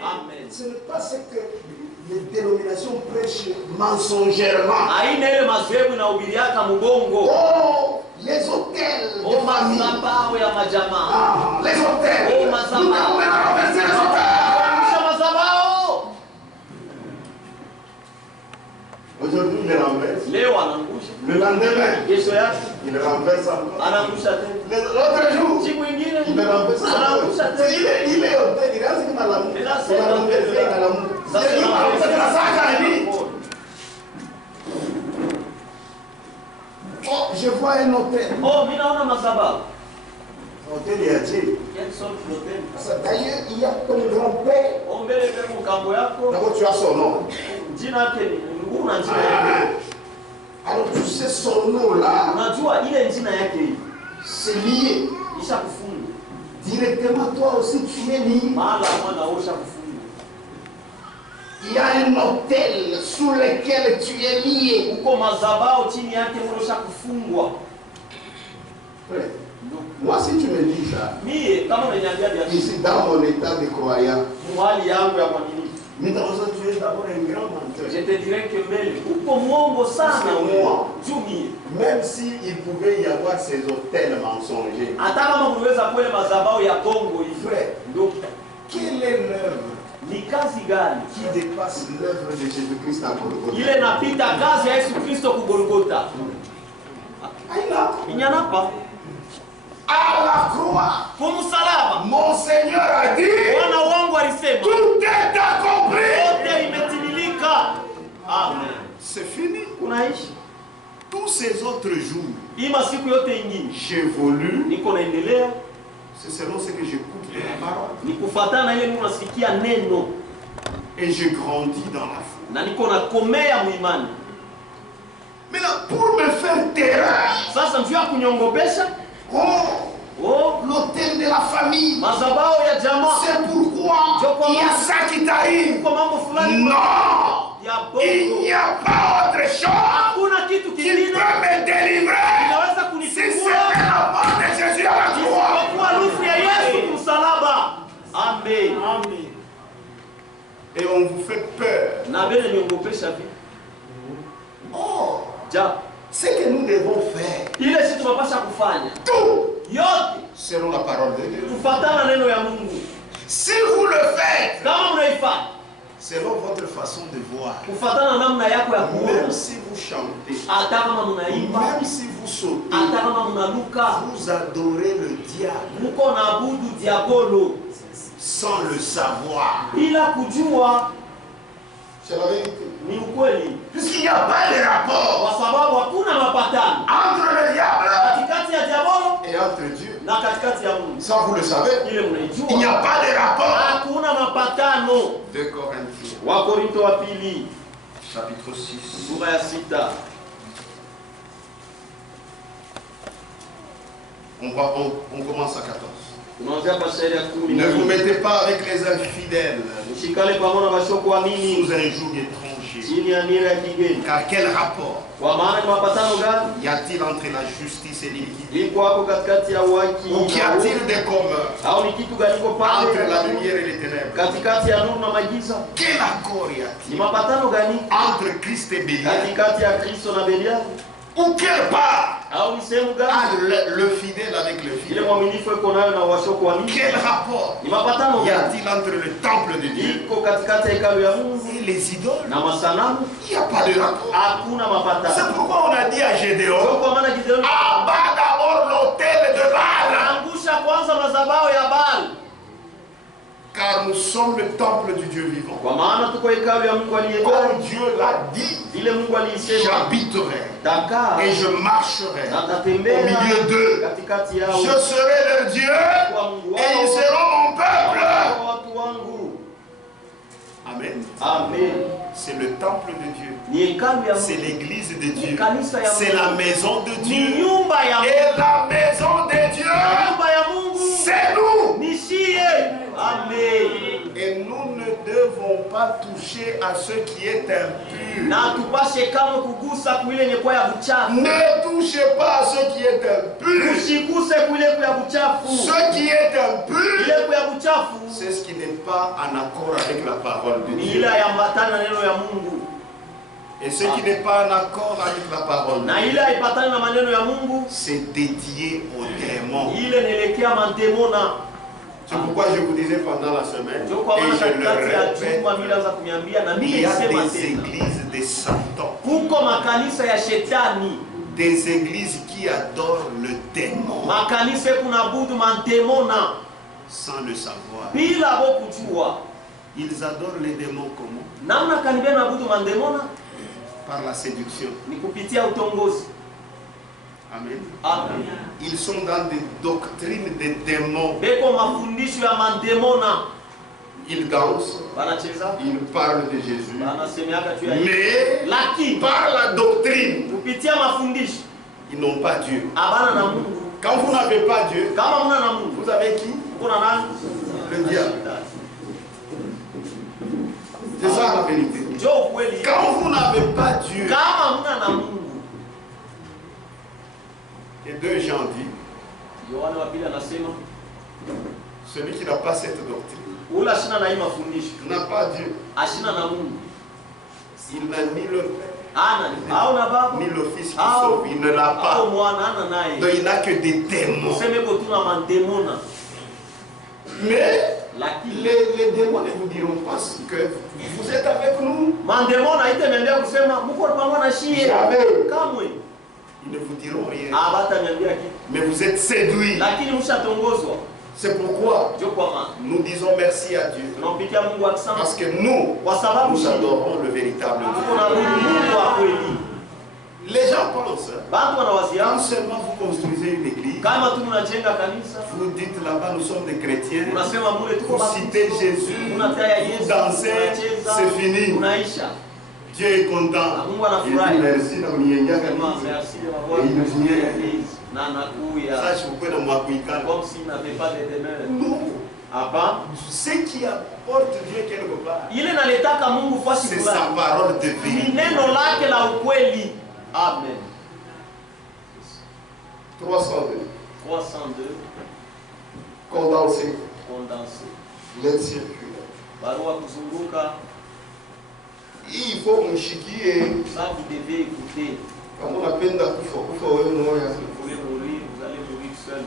Amen. Ce n'est pas ce que les dénominations prêchent mensongèrement. Aina ile madhehebu inahubiriaka mubongo. Oh, les hôtels de famille. Madhabahu ya majamaa. Ah, les hôtels. Oh, Nous madhabahu. devons maintenant renverser les hôtels. Angusha madhabahu. Aujourd'hui, il les renverse. Leo anaangusha. Le lendemain, Kesho yake Il renverse encore. Anaangusha tena. L'autre jour, Siku ingine il renverse anaangusha encore. tena. Il est au tête, il reste comme à la mou. Oh, je vois un hôtel. Oh, mimi naona madhabahu. Hôtel ya je. Quelle sorte d'hôtel? D'ailleurs, il y a ton grand-père. Ombele kwa mkambo yako. D'abord, tu as son nom. Jina yake ni una jina yake. Alors, tu sais son nom là. Unajua ile jina yake hii. C'est lié. Isha kufunga. Directement, toi aussi, tu es lié. Mahala mwana osha kufunga. Il y a un hôtel sous lequel tu es lié. Uko madhabahu chini yake unasha kufungwa. Moi, si tu me dis ça, Mie kama unaniambia biashara. ici dans mon état de croyant, Mwali yangu ya mwaminifu. mais dans ce tu es d'abord un grand menteur. Je te dirais que mbele uko mwongo sana wewe. Jumie. Même s'il pouvait y avoir ces hôtels mensongers, Hata kama unaweza kwele madhabahu ya Kongo hivi. frère, Ndio quelle est l'œuvre ni kazi gani qui dépasse l'œuvre de Jésus-Christ à Golgotha? ile napita kazi ya Yesu Kristo ku Golgotha? Inyanapa À la croix, kumsalaba. mon Seigneur a dit, Bwana wangu alisema tout est accompli. yote imetimilika. Amen. C'est fini. Unaishi Tous ces autres jours, ima siku yote ingine j'évolue. niko naendelea C'est selon ce que j'écoute de la parole. ni kufuatana na ile Mungu nasikia neno Et je grandis dans la foi. na niko nakomea muimani. Maintenant, pour me faire terreur, Sasa njoo ya kunyongopesha l'hôtel de la famille, madhabahu ya jamaa. c'est pourquoi il y a ça qui t'arrive. Kwa mambo fulani Non, ya il bongo n'y a pas autre chose hakuna kitu qui kingine peut me délivrer kinaweza si c'est kunifungua la mort de Jésus à la croix. isipokuwa harufu ya Yesu msalaba. Amen. Et on vous fait peur. Na bele niongopesha vipi? Ja, Ce que nous devons faire, ile si tunapasha kufanya tout yote selon la parole de Dieu. kufuatana na neno ya Mungu. Si vous le faites, Kama unaifanya selon votre façon de voir, kufuatana na namna yako ya kuona, même si vous chantez, hata kama mnaimba, même si vous sautez, hata kama mnaluka, vous adorez le diable mko naabudu diabolo sans le savoir. bila kujua. C'est la vérité. Ni ukweli, Puisqu'il n'y a pas de rapport kwa sababu hakuna mapatano entre le diable katikati ya diabolo et entre Dieu. na katikati ya Mungu. Ça, vous le savez. Ile Il n'y a mnaijua, pas de rapport. hakuna mapatano. 2 Corinthiens, Wakorinto wa pili chapitre 6. sura ya 6. On commence à 14. Tunaanzia kwa shairi ya 10. Ne vous mettez pas avec les infidèles Mshikale pamoja na washokuamini sous un joug étranger. chini ya nira ya kigeni. Car quel rapport Kwa maana ni mapatano gani y a-t-il entre la justice et l'iniquité? iko hapo katikati ya haki Ou qu'y a-t-il de commun au ni kitu gani iko entre la pale lumière et les ténèbres? katikati ya nuru na magiza? Quel accord y Ni a-t-il mapatano gani entre Christ et Bélial? katikati ya Kristo na Beliali? Ou quelle part Au ni sehemu gani a le fidèle avec le ile fidèle? mwaminifu iko nayo na washokuamini? Quel rapport Ni mapatano y gani a-t-il entre le temple de Dieu iko katikati ya hekalu ya Mungu et les idoles? na masanamu? Il n'y a pas de rapport. Hakuna mapatano. C'est pourquoi on a dit à Ndio Gédéon, kwa maana Gideoni abat d'abord l'autel de Baal, angusha kwanza madhabahu ya Baali, car nous sommes le temple du Dieu vivant. kwa maana tuko hekalu ya Mungu aliye hai. Comme Dieu l'a dit, Vile Mungu alisema j'habiterai takaa et je marcherai na au tatembea milieu d'eux. katikati yao, Je serai leur Dieu kwa Mungu et ils wao, seront mon peuple. kwa watu wangu. Amen. Amen. C'est le temple de Dieu. Ni hekalu ya C'est Mungu, l'église de Dieu. kanisa ya C'est la Mungu, maison de ni Dieu. nyumba ya Mungu. Et la maison de Dieu, Nyumba ya Mungu c'est nous. ni sie. Amen. Et nous ne devons pas toucher à ce qui est impur. Na tupashe kama kugusa kuile nyekwa ya buchafu. Ne touchez pas à ce qui est impur. Usiguse kuile kwa buchafu. Ce qui est impur, Ile kwa buchafu c'est ce qui n'est pas en accord avec la parole de ni Dieu. ile yambatana na neno ya Mungu. Et ce qui n'est pas en accord avec la parole de Na ile Dieu, haipatani na maneno ya Mungu, c'est dédié aux démons. ile nelekea mandemona. C'est pourquoi je vous disais pendant la semaine, Ndio kwa et maana je le katikati ya répète, juma mila za kuniambia na mimi il y a nisema des tena. églises de Satan, Kuko makanisa ya shetani, des églises qui qui adorent le démon makanisa kunabudu mandemona sans le savoir. bila bokujua. Ils adorent les démons comment? Namna kanibia nabudu mandemona Par la séduction. ni kupitia utongozi. Amen. Amen. Ils sont dans des doctrines des démons. Beko mafundisho ya mandemona. Ils dansent, Banacheza, ils parlent de Jésus. banasemeaka tu ya Mais lakini par la doctrine, kupitia mafundisho ils n'ont pas Dieu. abana na Mungu. Quand vous n'avez pas Dieu, Kama muna na Mungu, vous avez qui? kuna nani? Le diable. C'est ça la vérité. Njoo kweli. Quand vous n'avez pas Dieu, Kama muna na Mungu. et 2 Jean dit, Yohana wa pili anasema celui qui n'a pas cette doctrine ula shina na hii mafundisho n'a pas Dieu. ashina na Mungu. Il n'a ni le Père, Ana au na baba ni le Fils qui sauve. Il ne l'a au pas. mwana ana naye. Donc il n'a que des démons. Useme ko tuna mandemona. Mais Lakini les démons ne vous diront pas que vous êtes avec nous. mandemona itemendea kusema mko pamoja na shie. Jamais. Kamwe. Ils ne vous diront rien. Abata niambia kitu. Mais vous êtes séduits. Lakini mshatongozwa. C'est pourquoi Ndio kwa maana nous disons merci à Dieu. tunampikia Mungu akisema Parce que nous, kwa sababu nous adorons le véritable Dieu. kuna Mungu wa kweli. Les gens pensent, Watu wanawazia quand seulement vous construisez une église, kama tu mnajenga kanisa, vous dites là-bas nous sommes des chrétiens, unasema mule tuko vous citez Jésus, unataya vous Yesu, dansez, unacheza, c'est fini. unaisha. Dieu est content. Mungu Il dit anafurahi. merci na mnienga Sema kanisa. merci de Et m'avoir il nous vient. na nakuya Ça, je vous connais moi kuikana. comme s'il n'avait pas de demeure. Nous, Hapa ce qui apporte Dieu quelque part, ile naletaka Mungu fasi c'est sa fulani. parole de Ni vie. neno lake la ukweli. Amen. 302. 302 Condensé. condensé. Lettre circulaire. Barua kuzunguka, Il faut mshikie ça vous devez écouter. kama unapenda kufa wewe moya. Vous pouvez mourir, vous allez mourir seul.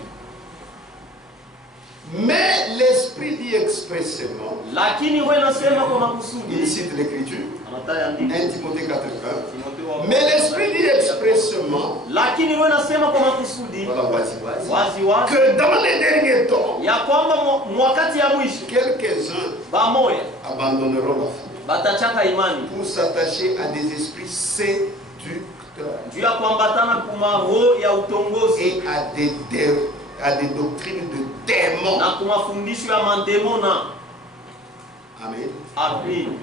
Mais l'esprit dit expressément, Lakini wewe nasema kwa il makusudi. cite l'écriture, Anataya 1 andiko. Timothée 4:1. Timotheo wa Mais l'esprit dit expressément, Lakini wewe nasema kwa makusudi voilà, voici, wazi wazi que dans les derniers temps, ya kwamba mwakati ya mwisho quelques-uns bamoya abandonneront la foi batachaka imani pour s'attacher à des esprits séducteurs juu ya kuambatana kumaroho ya utongozi et à des doctrines de démons. na kumafundisho ya mandemona. Amen. Amen.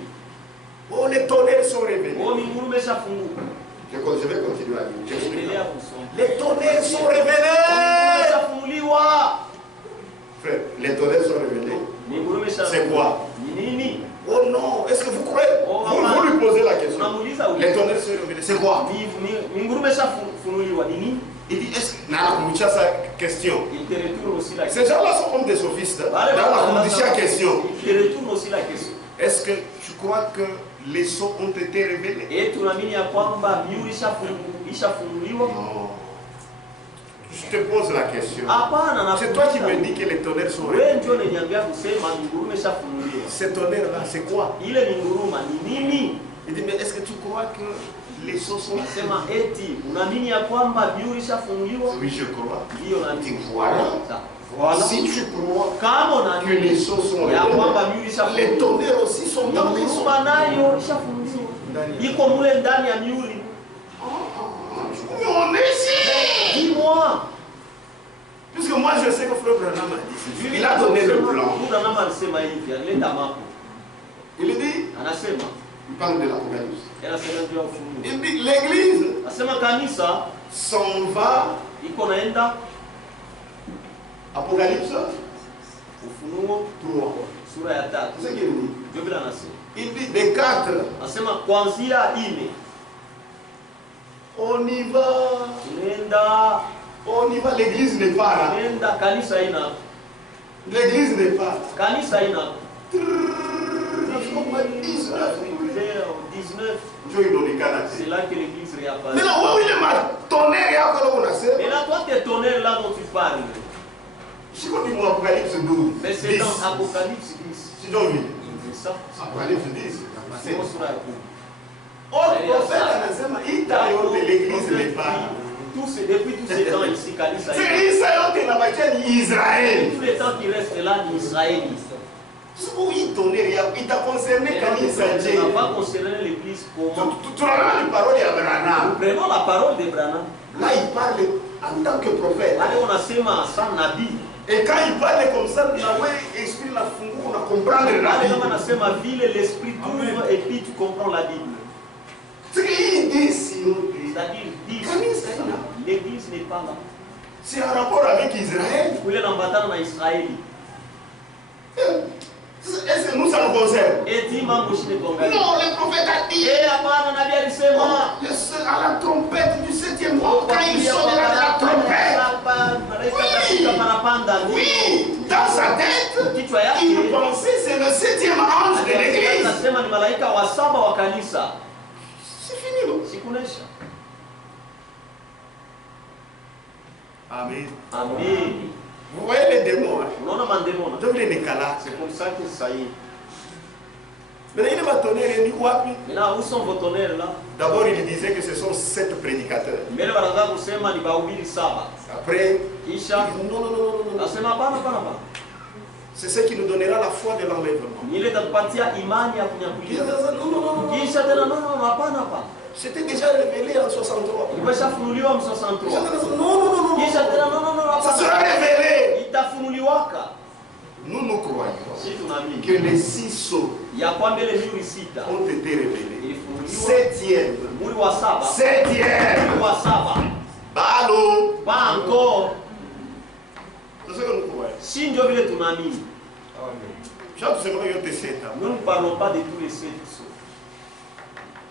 Oh, les tonnerres sont révélés. O minguru meshafunguka. Je vais continuer à lire. Endelea kusoma. Les tonnerres sont révélés. Meshafunguliwa. Frère, les tonnerres sont révélés. Minguru meshafunguliwa. C'est quoi? Ni nini? Oh non, est-ce que vous croyez? Oh, Vous lui posez la question. Unamuuliza huyu. Les tonnerres sont révélés. C'est quoi? Minguru meshafunguliwa ni nini? Il dit, est-ce que... Nana Kumucha sa question. Il te retourne aussi la Ces question. gens-là sont comme des sophistes. Nana Kumucha question. Il te retourne aussi la question. Est-ce que tu crois que les sceaux ont été révélés? Tunaamini ya kwamba miuri ishafunguliwa? Non. Je te pose la question. Hapana, na C'est toi qui me dis que les tonnerres sont wewe révélés. ndio unaniambia kusema minguruma ishafunguliwa. Ces tonnerres-là, c'est quoi? Ile minguruma ni nini? Il dit, mais est-ce que tu crois que les sceaux sont révélés? Sema eti unaamini ya kwamba miuri ishafunguliwa? Oui, je crois. Ndio naamini. Voilà. Voilà. Si tu crois Kama que les unaamini sceaux sont ya kwamba révélés, miuri les ishafunguliwa. tonnerres aussi sont dans les sceaux. Minguruma nayo ishafunguliwa. Iko mule ndani ya miuri. Mais on est ici. Dis-moi. Puisque moi je sais que Frère Branham a dit, il a donné le plan. Branham alisema hivi, alileta mapo. Il dit, Anasema, il parle de l'Apocalypse. anasema ndio ufunuo. Il dit, l'église Anasema kanisa s'en va. iko naenda Apocalypse Ufunuo 3. sura ya 3. C'est ce qu'il dit. Ndio bila anasema. Il dit, des 4, Anasema kuanzia 4 on y va. tunaenda On y va, l'église n'est pas là. tunaenda kanisa ina. L'église n'est pas là. Kanisa ina. Vers 19, Dieu il donne c'est là que l'église réapparaît. mais là, où il est ma tonnerre, il y a quoi là, on a Et là, toi, tes tonnerres là dont tu parles, Je crois que Apocalypse 12. mais c'est dans Apocalypse 10. Si donc, oui. C'est ça. Apocalypse 10. Ufunuo sura ya 10. Autre prophète anasema hii tayo de l'église n'est pas là. Depuis tous ces temps ici, kanisa c'est Israël na bakia ni Israël. Tous les temps qui restent là, ni Israël. Il t'a concerné kanisa je. Ça va concerner l'église comment? Tu as la parole d'Abraham. Nous prenons la parole d'Abraham. Là il parle en tant que prophète. Allez, on a sema sans nabi. Et quand il parle comme ça, l'esprit la fungu, on a comprendre la Bible. On a sema ville, l'esprit t'ouvre et puis tu comprends la Bible. Ce qu'il dit sinon, c'est-à-dire l'église n'est pas là. C'est un rapport avec Israël. Vous voulez l'embattre dans Israël. Est-ce que nous ça nous concerne? Et dis non, le prophète a dit. Et à la trompette du 7e mois, quand il sonnera de la trompette. Oui, dans sa tête, il pensait c'est le 7e ange de l'église. C'est fini, non? Amen. Amen. Vous voyez les démons, hein? Non, non, man démon. C'est comme ça que ça y est. Mais il va tonnerre, il dit quoi? Maintenant, où sont vos tonnerres là? D'abord, il disait que ce sont 7 prédicateurs. Après, non. C'est ce qui nous donnera la foi de l'enlèvement. Non. C'était déjà révélé en 63. Non. Ça sera révélé. Nous croyons que les 6 sceaux ont été révélés. 7e. Allô? Pas encore. C'est ce que nous croyons. Si nous voulons nous ne parlons pas de tous les 7 sceaux.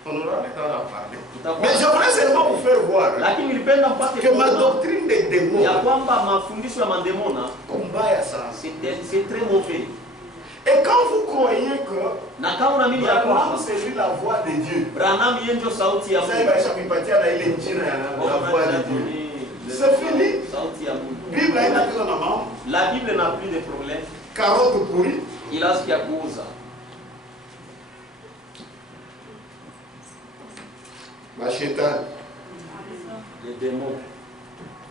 On aura le temps d'en parler. Mais je voudrais seulement vous faire voir que ma doctrine des démons, c'est très mauvais. Et quand vous croyez que Branham c'est lui la voix de Dieu, ça va chapipatia na ile njina ya la voix de Dieu. C'est fini. Bible haina tena na mambo. La Bible n'a plus de problème. Carotte pourrie. Il a ce qu'il y a cause. Machétan. Les démons.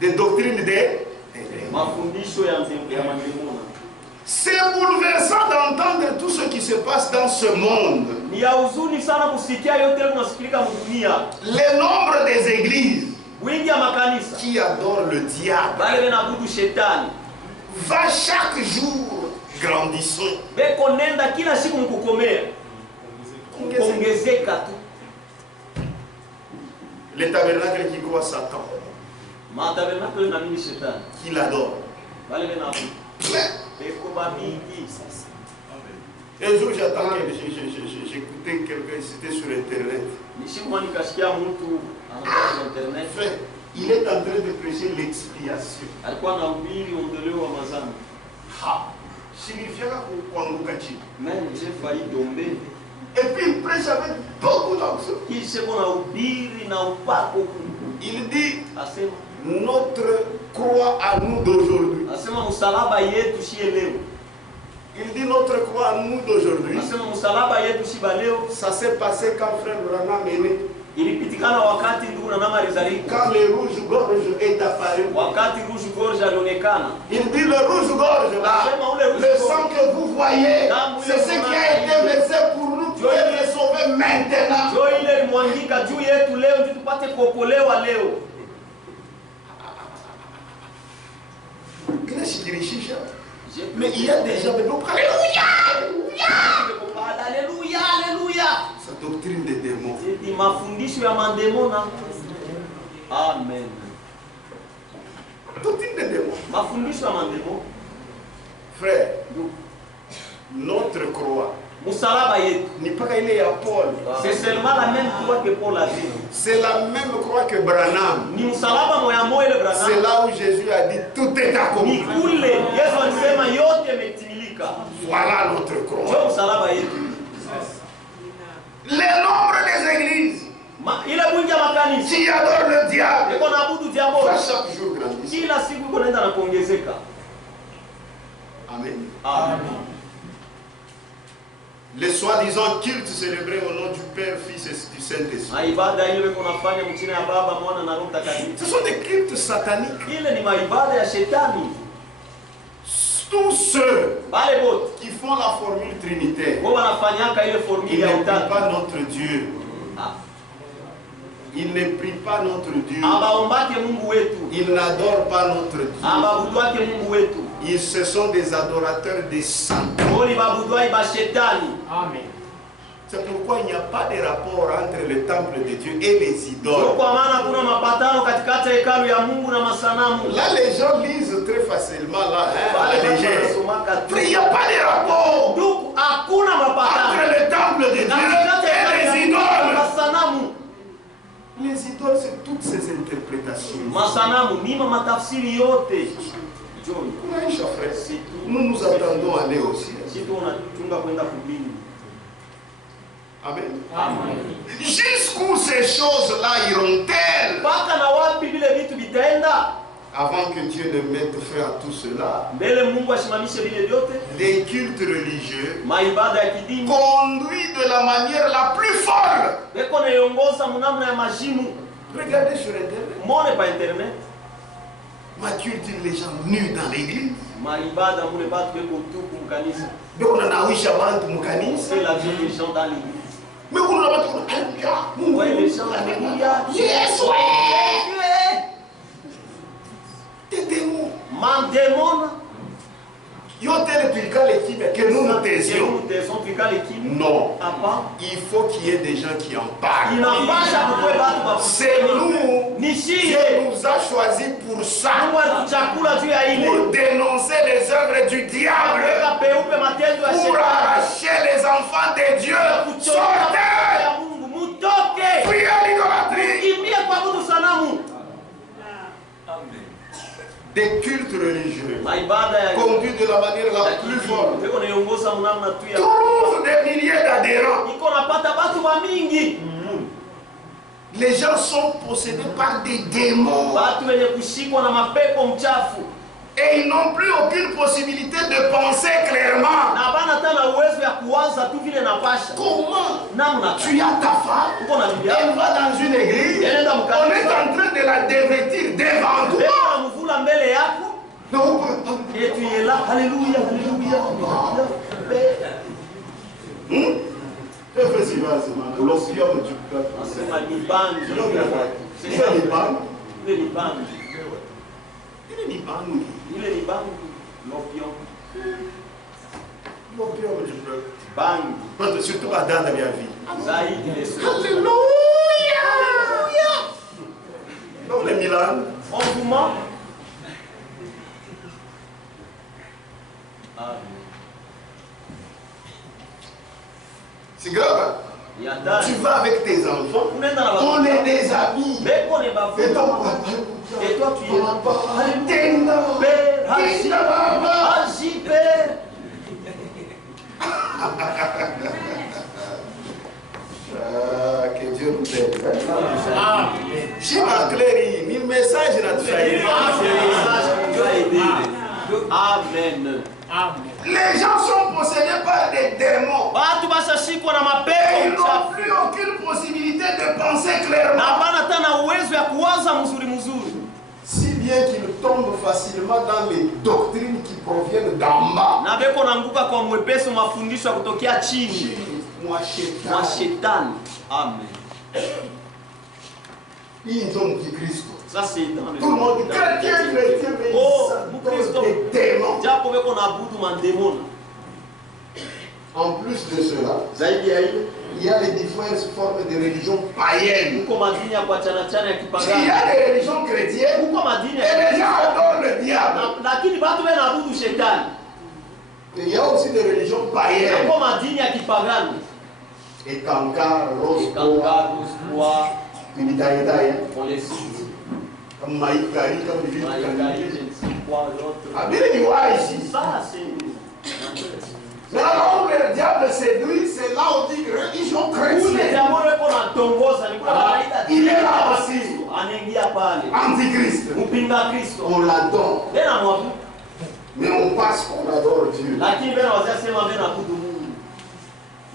Des doctrines des. C'est bouleversant d'entendre tout ce qui se passe dans ce monde. Le nombre des églises qui adorent le diable va chaque jour grandissant. Le tabernacle qui croit Satan, qui l'adore. Un jour j'écoutais quelqu'un, c'était sur internet. Il est en train de prêcher l'expiation. Et puis il prêche avec beaucoup d'onction. Il dit notre croix à nous d'aujourd'hui. Il dit notre croix à nous d'aujourd'hui. Ça s'est passé quand frère Branham est né. Quand le rouge-gorge est apparu. Il dit le rouge-gorge là, le sang que vous voyez, c'est ce qui a été versé pour nous pour être sauvés maintenant. Mais il y a déjà alléluia, alléluia, alléluia. Sa doctrine des démons. Amen. Doctrine des démons. Frère, notre croix n'est pas il est à Paul. C'est seulement la même croix que Paul a dit. C'est la même croix que Branham. C'est là où Jésus a dit tout est accompli. Voilà notre croix. Le nombre des églises qui adorent le diable va chaque jour grandir. Amen. Amen. Les soi-disant cultes célébrés au nom du Père, Fils et du Saint-Esprit. Ce sont des cultes sataniques. Tous ceux qui font la formule trinitaire, ils ne prient pas notre Dieu. Ils ne prient pas notre Dieu. Ils n'adorent pas notre Dieu. Ils se sont des adorateurs des saints. Amen. C'est pourquoi il n'y a pas de rapport entre le temple de Dieu et les idoles. Là, les gens lisent très facilement là, à la légère. Il n'y a pas de rapport entre le temple de Dieu et les idoles. Les idoles, c'est toutes ces interprétations. Oui, frère. Nous nous attendons à aller au ciel. Amen. Amen. Jusqu'où ces choses-là iront-elles avant que Dieu ne mette fin à tout cela? Les cultes religieux conduits de la manière la plus folle. Regardez sur Internet. Matthieu dit les gens nus dans l'église. Mais on en a eu chamantes mukanisa. C'est la vie des gens dans l'église. Mais on a eu Ouais, les gens, alléluia. Yes, des démons. Man démon. Que nous nous taisions. Non. Apa. Il faut qu'il y ait des gens qui en parlent. C'est nous. Dieu nous a choisis pour ça. Pour dénoncer les œuvres du diable. Pour arracher les enfants de Dieu. Sortez. Fuyez l'idolâtrie. Des cultes religieux conduits de la manière la plus forte trouvent des milliers d'adhérents. Les gens sont possédés par des démons et ils n'ont plus aucune possibilité de penser clairement. Comment tu as ta femme, elle va dans une église, on est en train de la dévêtir devant toi. Et tu es là, alléluia, alléluia. L'opium du peuple. C'est ça, l'Iban. Il est Liban. L'opium. L'opium du peuple. Bang. Surtout pas dans la vie. Alléluia. Dans les Milan. On vous ment. C'est grave. Tu vas avec tes enfants. On est des amis. Et toi tu es là. Que Dieu nous aide. J'ai ma clérie, mille messages Amen. Les gens sont possédés par des démons. Et ils n'ont plus aucune possibilité de penser clairement. Si bien qu'ils tombent facilement dans les doctrines qui proviennent d'en bas. Mwa shetani. Amen. Ils ont dit Christ. Ça c'est dans le tout le monde dit chrétien, mais ils sont des démons. En plus de cela, il y a les diverses formes de religions païennes. Il y a des religions chrétiennes et les gens adorent le diable. Et il y a aussi des religions païennes. Et Kankar, Rose, on les cite. Comme Maïkari, comme les Maïkari, je ne sais quoi d'autre. Ah, bien, il voit ici. Ça, c'est... Mais alors, le diable séduit, c'est là où on dit religion chrétienne. Il est là aussi. Antichrist. On l'adore. Mais on passe qu'on adore Dieu.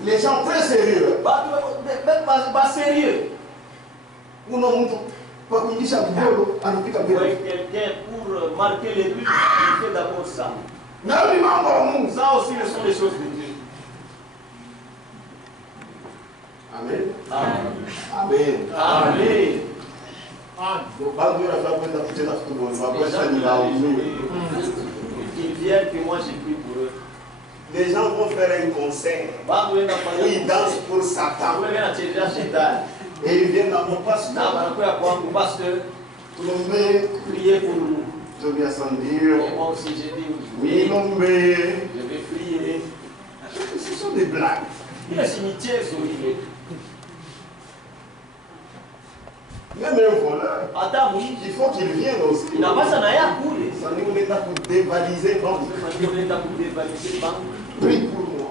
Les gens très sérieux. Pas sérieux. Quelqu'un pour marquer les buts, il fait d'abord ça. Ça aussi, ce sont des choses de Dieu. Amen. Amen. Amen. Ils viennent que moi j'ai pris pour eux. Les gens vont faire un concert où ils dansent pour Satan. Et ils viennent dans mon pasteur. Priez pour nous. Je viens sans dire. Et moi aussi j'ai dit Oui, je vais prier. Ce sont des blagues. Il est cimetière sur lui. Même un voleur, il faut qu'il vienne aussi. Il n'a pas ça à couler. Ça nous est là pour dévaliser. Prie pour moi.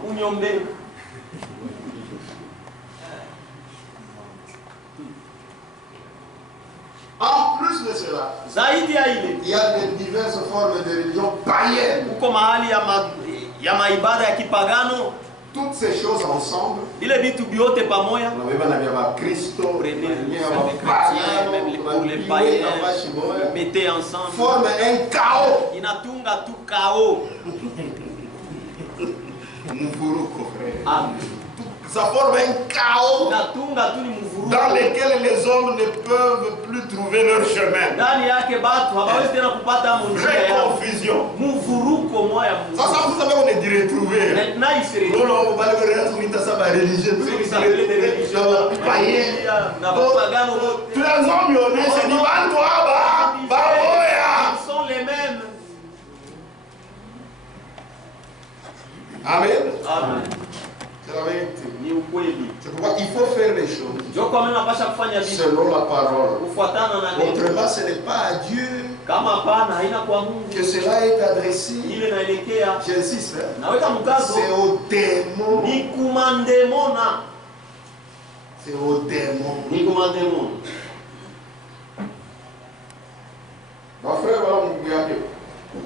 En plus de cela, il y a de diverses formes de religion païennes. Toutes ces choses ensemble, Prenez même pour les païens, mettez ensemble. Forment un chaos. Inatunga tout chaos. Ça forme un chaos dans lequel les hommes ne peuvent plus trouver leur chemin. Vraie confusion. Ça, vous savez, on est dit retrouver. Maintenant, il se retrouve. On va le religieux. Tous les hommes, c'est dit, ils sont les mêmes. Amen. Amen. C'est la vérité. C'est pourquoi il faut faire les choses selon la parole. Autrement, ce n'est pas à Dieu que cela est adressé. J'insiste. C'est au démon. C'est au démon. Ma frère, voilà mon gars.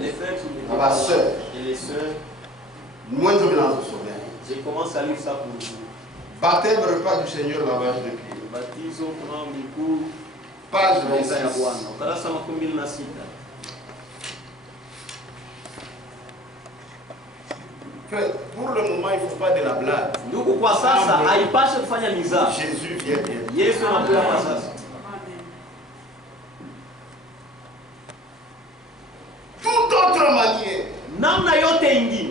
Les frères ma soeur. Et les sœurs. Moi, je me lance au sommet. Je commence à lire ça pour vous. Baptême, repas du Seigneur, lavage de pieds. Batizo kuna miguu. Page Meza ya 26. Bwana. Ukurasa wa 16. Pour le moment, il ne faut pas de la blague. Ndugu, kwa sasa haipashe kufanya mizaa. Jésus vient bien. Yesu anakuja kwa sasa. Toute autre manière Namna yote ingine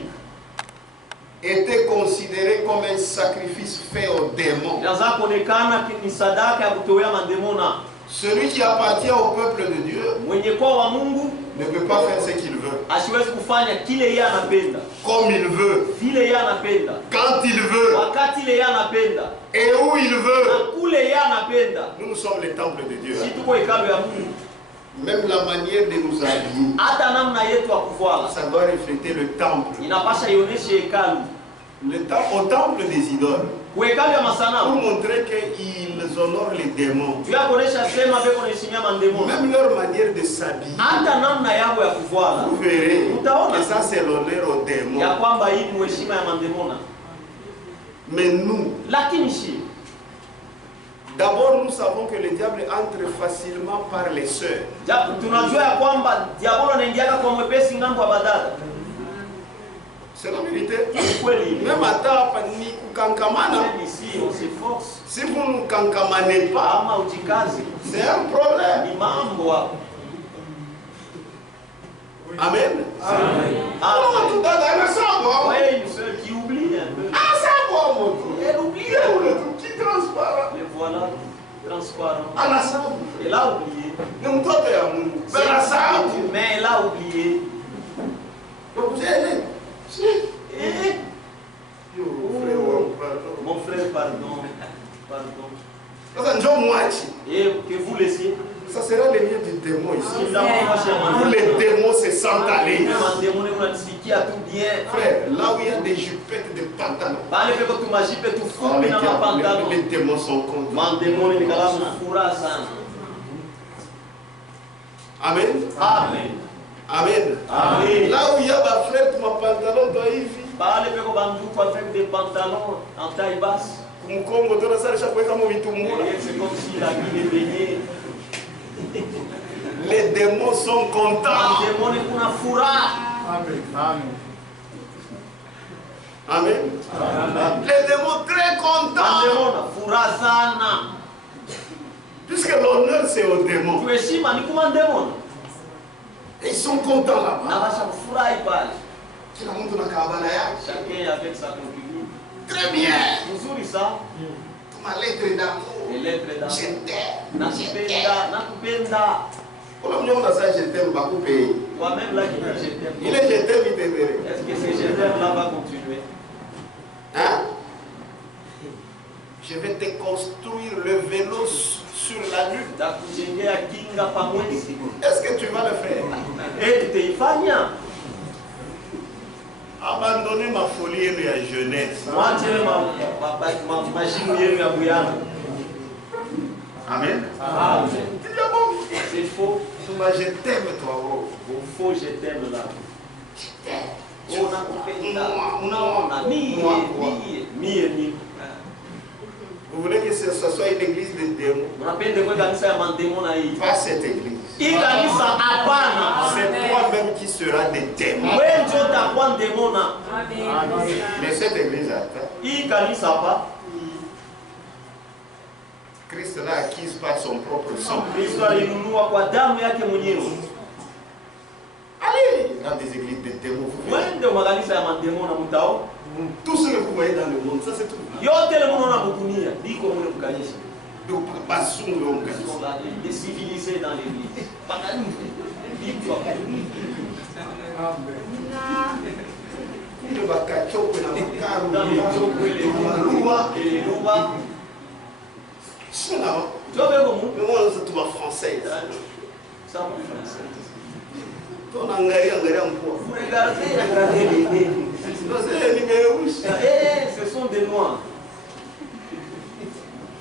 était considéré comme un sacrifice fait aux démons. inaanza kuonekana ni sadaka ya kutolea mademona. Celui qui appartient au peuple de Dieu Mwenye kwa wa Mungu ne peut pas faire ce qu'il veut, asiwezi kufanya kile yeye anapenda, comme il veut, vile yeye anapenda, quand il veut wakati ile yeye anapenda, et où il veut. na kule yeye anapenda. Nous sommes le temple de Dieu. Si tuko hekalu ya Mungu, Même la manière de nous habiller, hata namna yetu ya kuvala ça doit refléter le temple. inapasha ionyeshe hekalu. Au temple des idoles, Kwa hekalu ya pour masanamu montrer qu'ils honorent les démons. juu ya kuonesha sema beko naheshimia mandemona. Même leur manière de s'habiller, Hata namna yao ya kuvala vous verrez utaona que ça c'est l'honneur aux démons. ya kwamba hii ni heshima ya mandemona. Mais nous, Lakini shi d'abord nous savons que le diable entre facilement par les sœurs. japo tunajua ya kwamba diabolo anaingiaka kwa mwepesi ngambo ya badala. C'est la vérité. Kweli Même hapa ni kukankamana. ici on s'efforce Si vous ne kankamanez pas, ama ujikazi c'est un problème. ni mambo hapo. Amen. Amen. Ah, tout à l'heure, ça va. Ouais, une seule qui oublie un peu. Ah, ça va, mon Dieu. Elle oublie. Le truc qui transparent. Les voilà transparents. À la salle. Elle a oublié. Nous, toi, t'es à nous. Mais la salle. Mais elle a oublié. Donc, vous allez. Si. Eh? Oh, Mon frère, pardon. Pardon. Ça, c'est un moitié. Et que vous laissiez. Ça sera le lien du démon ici. Il a pas Où les démons se sentent aller. bien. Frère, là où il y a des jupettes, des pantalons. Pale peko tumajipe Oh, tufupi na mapantalo. les démons sont contre. Mandemoni ni kalamu furaha sana. Amen. Amen. Amen. Amen. Là où il y a ma frère, ma pantalon doit y vivre. Pale peko avec des pantalons en taille basse. C'est comme s'il a mis les beignets. Les démons sont contents. Les démons sont fureur. Amen. Les démons très contents. Puisque l'honneur c'est aux démons. Et ils sont contents là-bas. Chacun avec sa concubine. Très bien. Ma lettre d'amour. Les lettres d'amour. Je t'aime. Nakupenda. Je t'aime beaucoup pays. Toi-même là qui dis je t'aime. Il est je t'aime, il t'aimerait. Est-ce que ce je t'aime là va continuer? Hein? Je vais te construire le vélo sur la lune. Est-ce que tu vas le faire? Abandonner ma folie et ma jeunesse. Amen. C'est faux. Je t'aime toi. Faux, je t'aime là. Je t'aime. Vous voulez que ce soit une église de démons? Pas cette église. C'est toi-même qui seras des démons. Mais cette église attend. Christ l'a acquise par son propre sang. Allez dans des églises de démons. Tout ce que vous voyez dans le monde, ça c'est tout. Des civilisés dans l'église. Vous regardez les nez. Ce sont des noirs.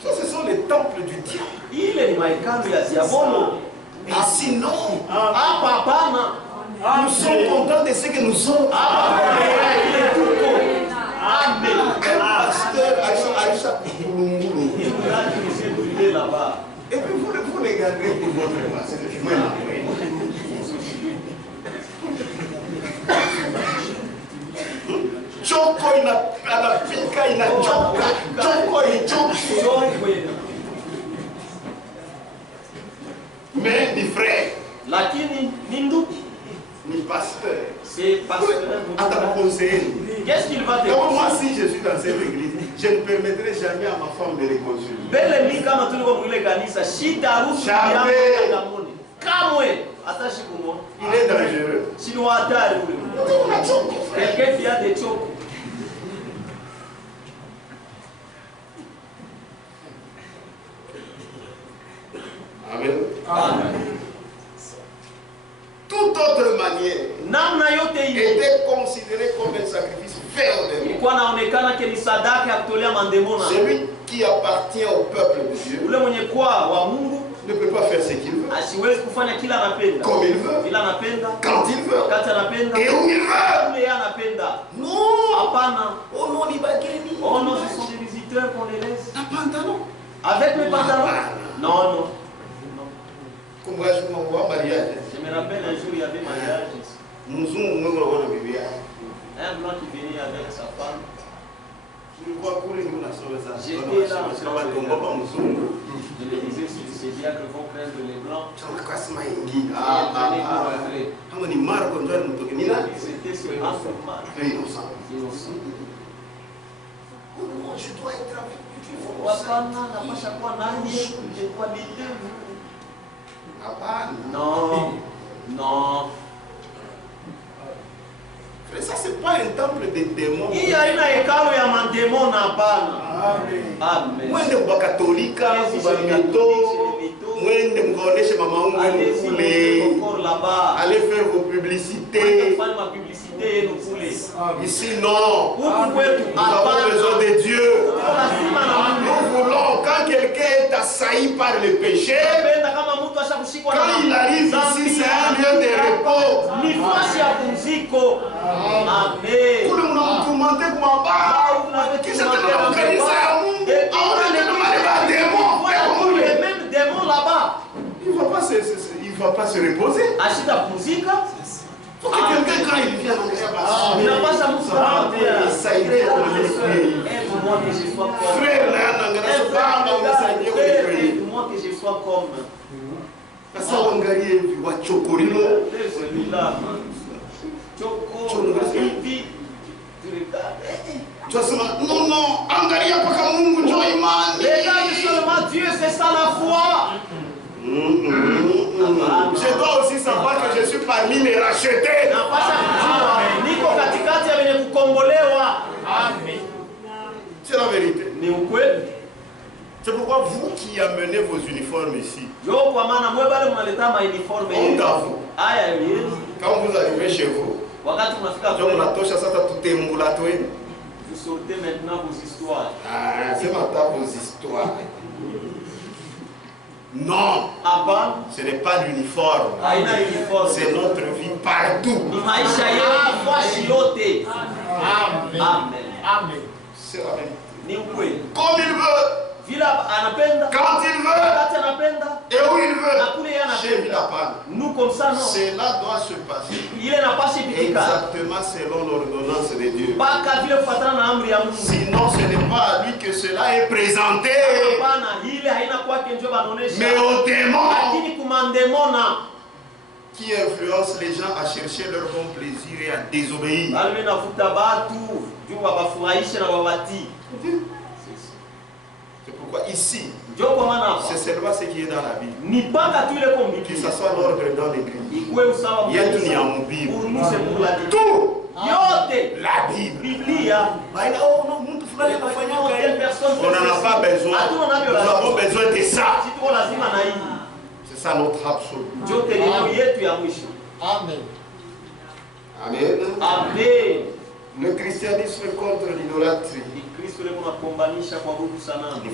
Ça, ce sont les temples du diable. Il est maïkalu ya diabolo. Et sinon, nous sommes contents de ce que nous sommes. Amen. Un pasteur Aïcha Boulungoulou. Là-bas. Et puis vous regardez pour votre pasteur. Choko inapika inachoka. Choko ichoka. Mais ni frère. Lakini ni ndugu. Ni pasteur. C'est pasteur. Qu'est-ce qu'il va te dire? Moi, si je suis dans cette église, je ne permettrai jamais à ma femme de réconcilier. Jamais. Il est dangereux. Quelqu'un qui a des chocs. Amen. Amen. Toute autre manière était considérée comme un sacrifice fait au démon. Celui qui appartient au peuple de Dieu ne peut pas faire ce qu'il veut, comme il veut, quand il veut, et où il veut. Non. Oh non, ce sont des visiteurs qu'on les laisse. Avec mes pantalons. Non. Je me rappelle un jour, il y avait mariage ici. Un blanc qui venait avec sa femme. J'étais là. Je me disais, si ces diacres vont prendre les blancs. C'était ce Marc. Innocent. Je dois être avec Non. Mais ça, c'est pas un temple de démons. Il y a une école et un démon à Bana. Amen. Moi, je suis catholique, allez faire vos publicités. Ici, non. Nous avons besoin de Dieu. Nous voulons, quand quelqu'un est assailli par le péché, quand il arrive ici, c'est un lieu de repos. Amen. il ne va pas se reposer. Faut que quelqu'un, quand il vient, ça y est, frère, aide-moi que je sois comme. Sasa uangalie wa chokorino. Non, non, angalia paka Mungu ndio imani. Regarde seulement Dieu, c'est ça la foi. Je dois aussi savoir que je suis parmi les rachetés. Niko katikati ya wenye kukombolewa. Amen. C'est la vérité. Ni ukweli. C'est pourquoi vous qui amenez vos uniformes ici, on t'avoue, quand vous arrivez chez vous, vous sortez maintenant vos histoires. Ah, c'est maintenant vos histoires. Non, ce n'est pas l'uniforme. C'est notre vie partout. Amen. Amen. C'est la vérité. Comme il veut. Quand il veut, et où il veut, chez Vilapan. Nous comme ça, non. Cela doit se passer exactement selon l'ordonnance de Dieu. Sinon, ce n'est pas à lui que cela est présenté, mais aux démons qui influencent les gens à chercher leur bon plaisir et à désobéir. C'est pourquoi ici, c'est seulement ce qui est dans la Bible. Que ce soit l'ordre dans l'église. Il y a tout en Bible. Tout. La Bible. On n'en a pas besoin. Nous avons besoin de ça. C'est ça notre absolu. Amen. Amen. Amen. Le christianisme contre l'idolâtrie. C'est le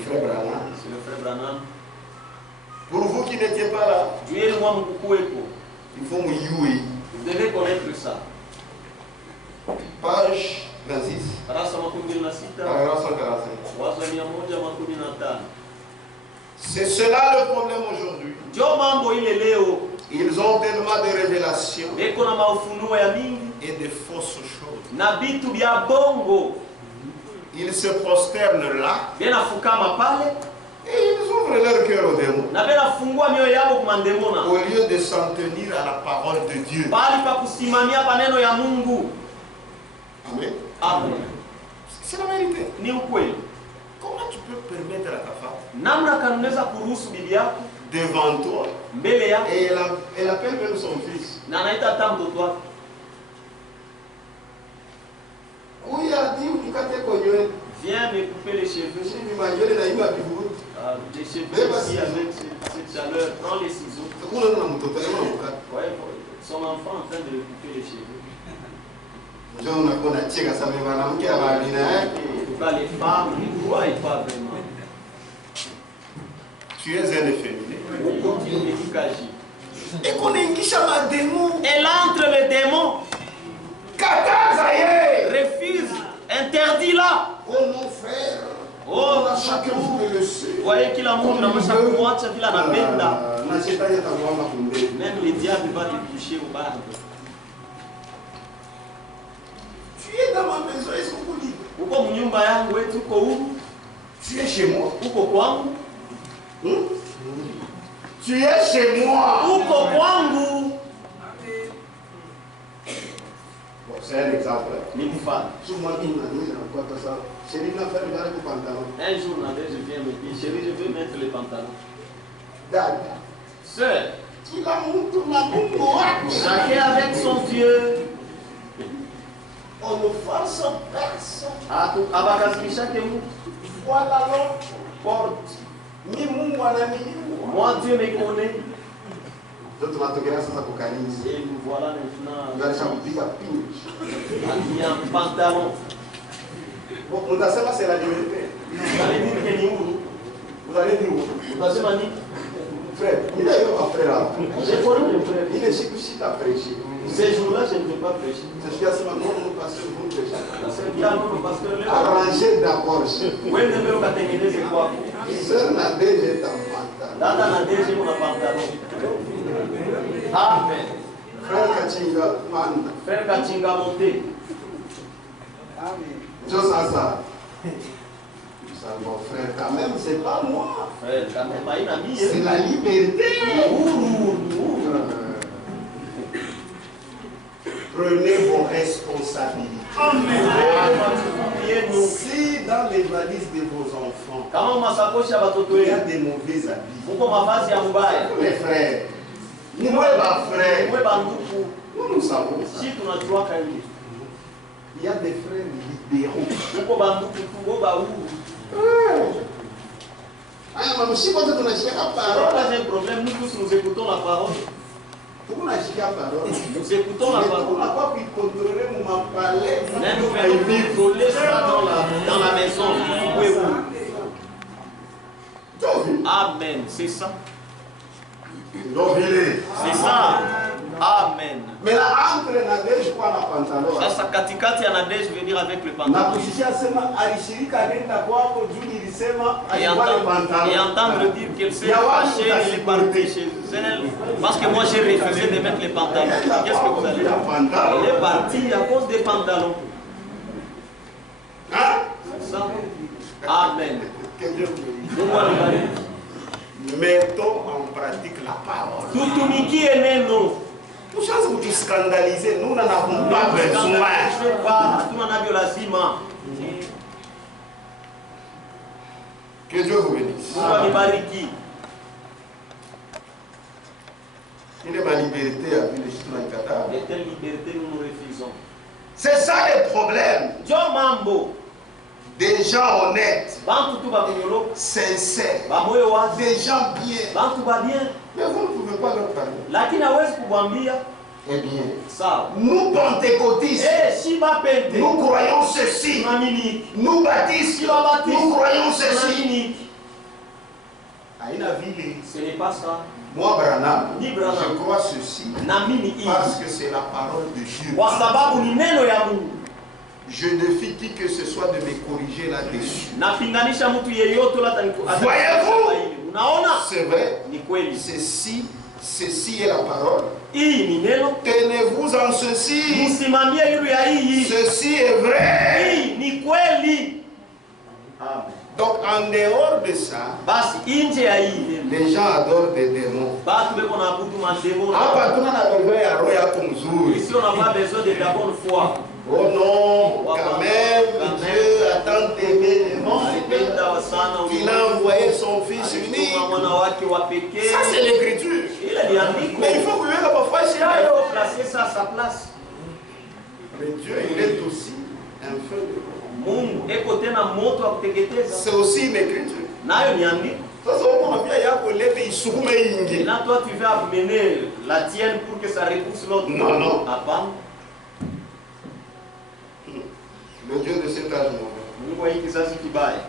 frère Branham. Pour vous qui n'étiez pas là, il faut me youer. Vous devez connaître ça. Page 26. Paragraphe 145. C'est cela le problème aujourd'hui. Ils ont tellement de révélations et de fausses choses. Ils se prosternent là et ils ouvrent leur cœur aux démons au lieu de s'en tenir à la parole de Dieu. Amen. Amen. C'est la vérité. Comment tu peux permettre à ta femme devant toi et elle appelle même son fils? Oui, elle dit, viens me couper les cheveux. Les cheveux ici avec cette chaleur. Prends les ciseaux. Son enfant est en train de lui couper les cheveux. Les femmes ne croient pas vraiment. Tu es un efféminé. Elle entre le démon. Refuse. Interdit là. Oh mon frère. Oh, chacun vous le sait. Voyez qu'il a montré la main même le diable va te toucher au barbe. Tu es dans ma maison, est-ce que vous dites? Tu es chez moi. Tu es chez moi. Bon, c'est un exemple. Un jour, je viens me dire, chérie, je veux mettre les pantalons. Dad. Sœur. Chacun avec son Dieu. On ne force personne. Voilà l'autre porte. Moi, Dieu me connaît. Et nous voilà maintenant habillés en pantalon. C'est la vérité. Vous allez dire que ni où? Vous allez dire où? Vous allez dire frère, il est après là. J'ai connu le frère. Il est si à prêcher. Ces jours-là, je ne peux pas prêcher. C'est ce qu'il y a seulement non, parce que vous prêchez. Arrangez d'abord. Oui, je vais vous catéchiser, c'est quoi? Sœur Nadège est en pantalon. Dada Nadège est en pantalon. Amen. Frère Kachinga monté. Ça. Mon frère, quand même, c'est pas moi. Frère, quand même, c'est la liberté. Prenez vos responsabilités. Amen. Si dans les valises de vos enfants, il y a des mauvais habits, mes frères, nous savons ça. Il y a des frères libéraux. Pas un problème, nous tous nous écoutons la parole. Nous écoutons la parole. Mais nous pouvons contrôler ça dans la maison. Amen, c'est ça. C'est ça. Amen. Mais là, entre Nadège quoi la pantalon. Sasa katikati ya Nadège venir avec le pantalon. Et entendre dire qu'elle s'est fâchée, elle est partie chez elle. Parce que moi j'ai refusé de mettre les pantalons. Qu'est-ce que vous allez dire? Elle est partie à cause des pantalons. C'est ça. Amen. Mettons en pratique la parole. Tutumiki eneno. Pour chance vous scandaliser, nous n'en avons pas besoin. Que Dieu vous bénisse. Il est ma liberté à vivre les et telle liberté nous nous refusons. C'est ça le problème. Des gens honnêtes, sincères, des gens bien. Mais vous ne pouvez pas leur parler. Eh bien, nous pentecôtistes, nous croyons ceci. Nous baptistes, nous croyons ceci. Ce n'est pas ça. Moi, Branham, je crois ceci parce que c'est la parole de Dieu. Je défie qui que ce soit de me corriger là-dessus. Voyez-vous? C'est vrai. Ceci est la parole. Tenez-vous en ceci. Ceci est vrai. Amen. Donc en dehors de ça, les gens adorent des démons. Ici on n'a pas besoin de ta bonne foi. Oh non, quand même, Dieu a tant aimé le monde qu'il a envoyé son Fils unique. Ça c'est l'écriture. Mais il faut que Dieu parfois placer ça à sa place. Mais Dieu, il est aussi un feu de Mungu eko tena moto wa kuteketeza. C'est aussi une écriture. Nayo ni andiko. Sasa unamwambia yako lete isukume ingi. Et là toi tu vas amener la tienne pour que ça repousse l'autre. Non, non. Hapana. Le Dieu de cet âge mauvais. Mungu wa hiki kizazi kibaya.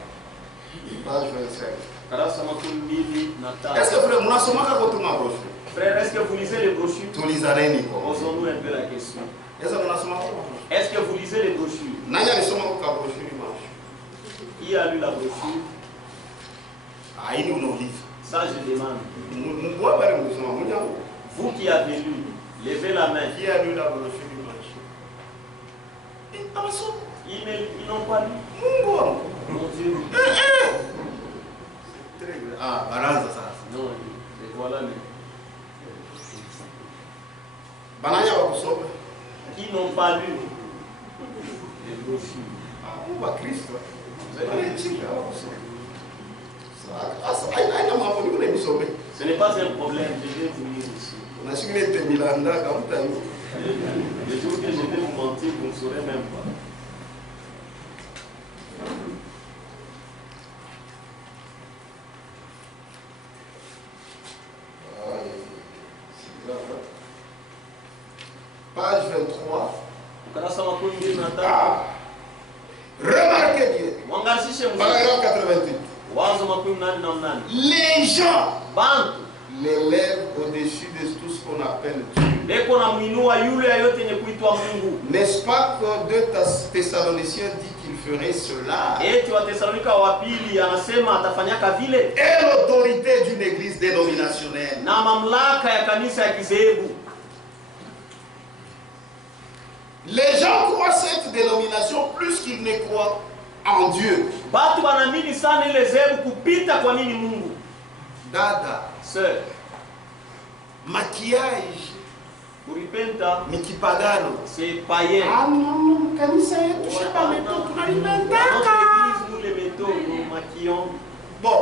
Page 25. Karasa makumi mbili na tano. Est-ce que frère mnasomaka kwa tuma brochure? Frère, est-ce que vous lisez les brochures? Tulizareni kwa. Posons-nous un peu la question. Est-ce que mnasomaka? Est-ce que vous lisez les brochures? Nani alisoma kwa brochure marche? Qui a lu la brochure? Ah, il nous livre. Ça je demande. Vous qui avez lu, levez la main. Qui a lu la brochure du marché? Ils n'ont pas lu. Mon Dieu. C'est très grave. Ah, Baranza ça. Non, et voilà les. Banania va vous sauver. Qui n'ont pas lu les brochures. Ah, on va Christ. Vous avez dit. Ce n'est pas un problème, je vais vous lire ici. Le jour que je vais vous mentir, vous ne saurez même pas. Page 23. Ah. Remarquez bien. Paragraphe 88. Les gens l'élève au-dessus de tout ce qu'on appelle Dieu. N'est-ce pas que 2 Thessaloniciens dit qu'il ferait cela? Et l'autorité d'une église dénominationnelle. Les gens croient cette dénomination plus qu'ils ne croient en Dieu. Dada, sœur, maquillage, mikipagano, c'est païen. Ah non, kanisa yetu shaba méthode tunalipendaka. Bon,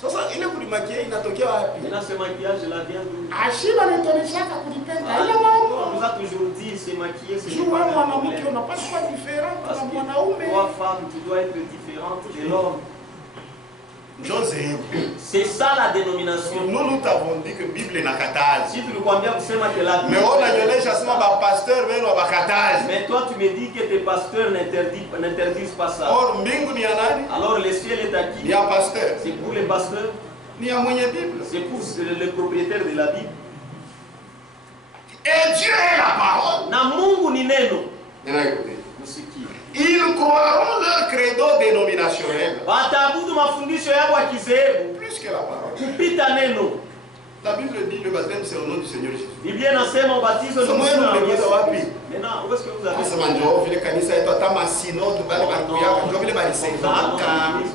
sasa ile kulimakia inatokea wapi? Maintenant ce maquillage là vient d'où? Ashiba netoneshaka kulipenda. Ile On mambo. nous a toujours dit c'est maquillé, c'est Jua mwanamke unapaswa kuwa différent na mwanaume. Toi femme, tu dois être différente de l'homme. C'est ça la dénomination. Nous t'avons dit que Bible n'a kataz. Si tu le crois bien, vous savez que la Bible. Mais on a donné chassement par pasteur, mais on va kataz. Mais toi tu me dis que tes pasteurs n'interdisent pas ça. Or mbingu ni anani? Alors le ciel est à qui? Ni à pasteur. C'est pour les pasteurs. Ni à mwenye Bible. C'est pour le propriétaire de la Bible. Et Dieu est la parole. Na Mungu ni neno. Ils croiront leur credo dénominationnel. Plus que la parole. La Bible dit le baptême c'est au nom du Seigneur Jésus. Maintenant, où est-ce que vous avez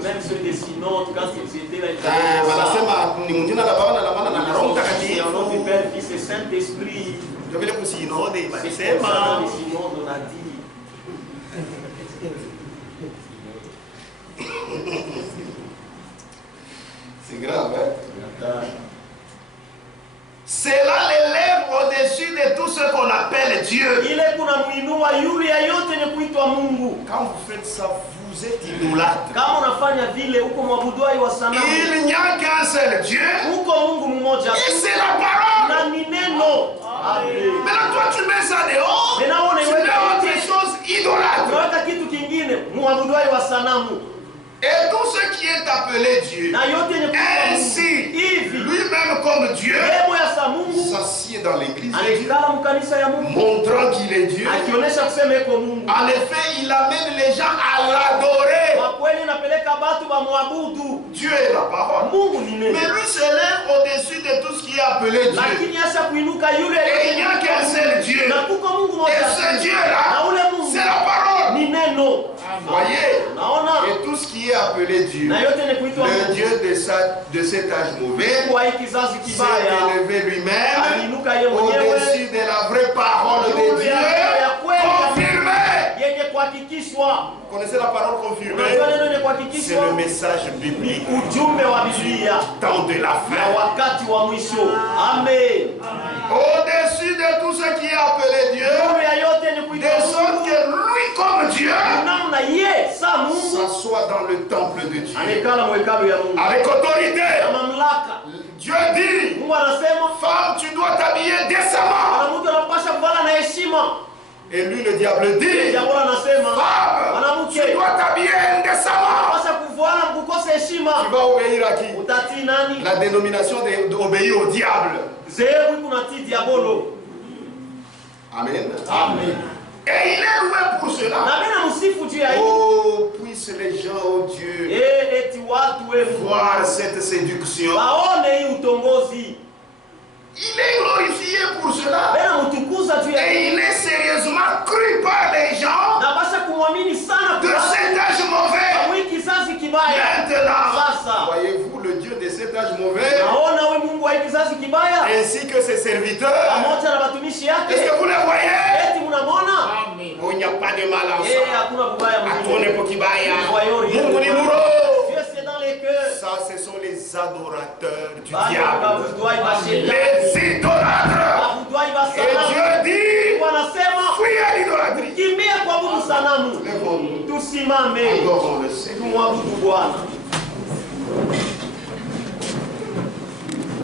même ceux des synodes, quand ils étaient là, au nom du Père, Fils et Saint-Esprit. C'est pour ça dans les synodes, on a dit. C'est grave, hein? C'est là l'élève au-dessus de tout ce qu'on appelle Dieu. Quand vous faites ça, vous êtes idolâtre. Il n'y a qu'un seul Dieu. Et c'est la parole. Maintenant toi tu mets ça dehors. Tu mets autre chose idolâtre. Et tout ce qui est appelé Dieu, ainsi, lui-même comme Dieu, s'assied dans l'église, montrant qu'il est Dieu. En effet, il amène les gens à l'adorer. Dieu est la parole. Mais lui s'élève au-dessus de tout ce qui est appelé Dieu. Et il n'y a qu'un seul Dieu. Et ce Dieu-là, c'est la parole. Voyez, et tout ce qui est appelé Dieu, le Dieu de cet âge mauvais, s'est élevé lui-même au-dessus de la vraie parole de Dieu, confirmée. Vous connaissez la parole confirmée? C'est le message biblique. Temps de la fin. Amen. Au-dessus de tout ce qui est appelé Dieu, de sorte que lui comme Dieu s'assoit dans le temple de Dieu avec autorité. Dieu dit, femme, tu dois t'habiller décemment. Et lui le diable dit, femme, tu dois t'habiller indécemment. Tu vas obéir à qui? La dénomination d'obéir au diable. Amen. Amen. Et il est loué pour cela. Oh, puisse les gens, oh Dieu, voir cette séduction. Il est glorifié pour cela. Et il est sérieusement cru par les gens de cet âge mauvais. Maintenant, voyez-vous le Dieu de cet âge mauvais, ainsi que ses serviteurs. Est-ce que vous les voyez? Oh, il n'y a pas de mal en ça. Ça, ce sont les adorateurs du diable. Les idolâtres. Et Dieu dit, fuyez à l'idolâtrie. Adorons le Seigneur.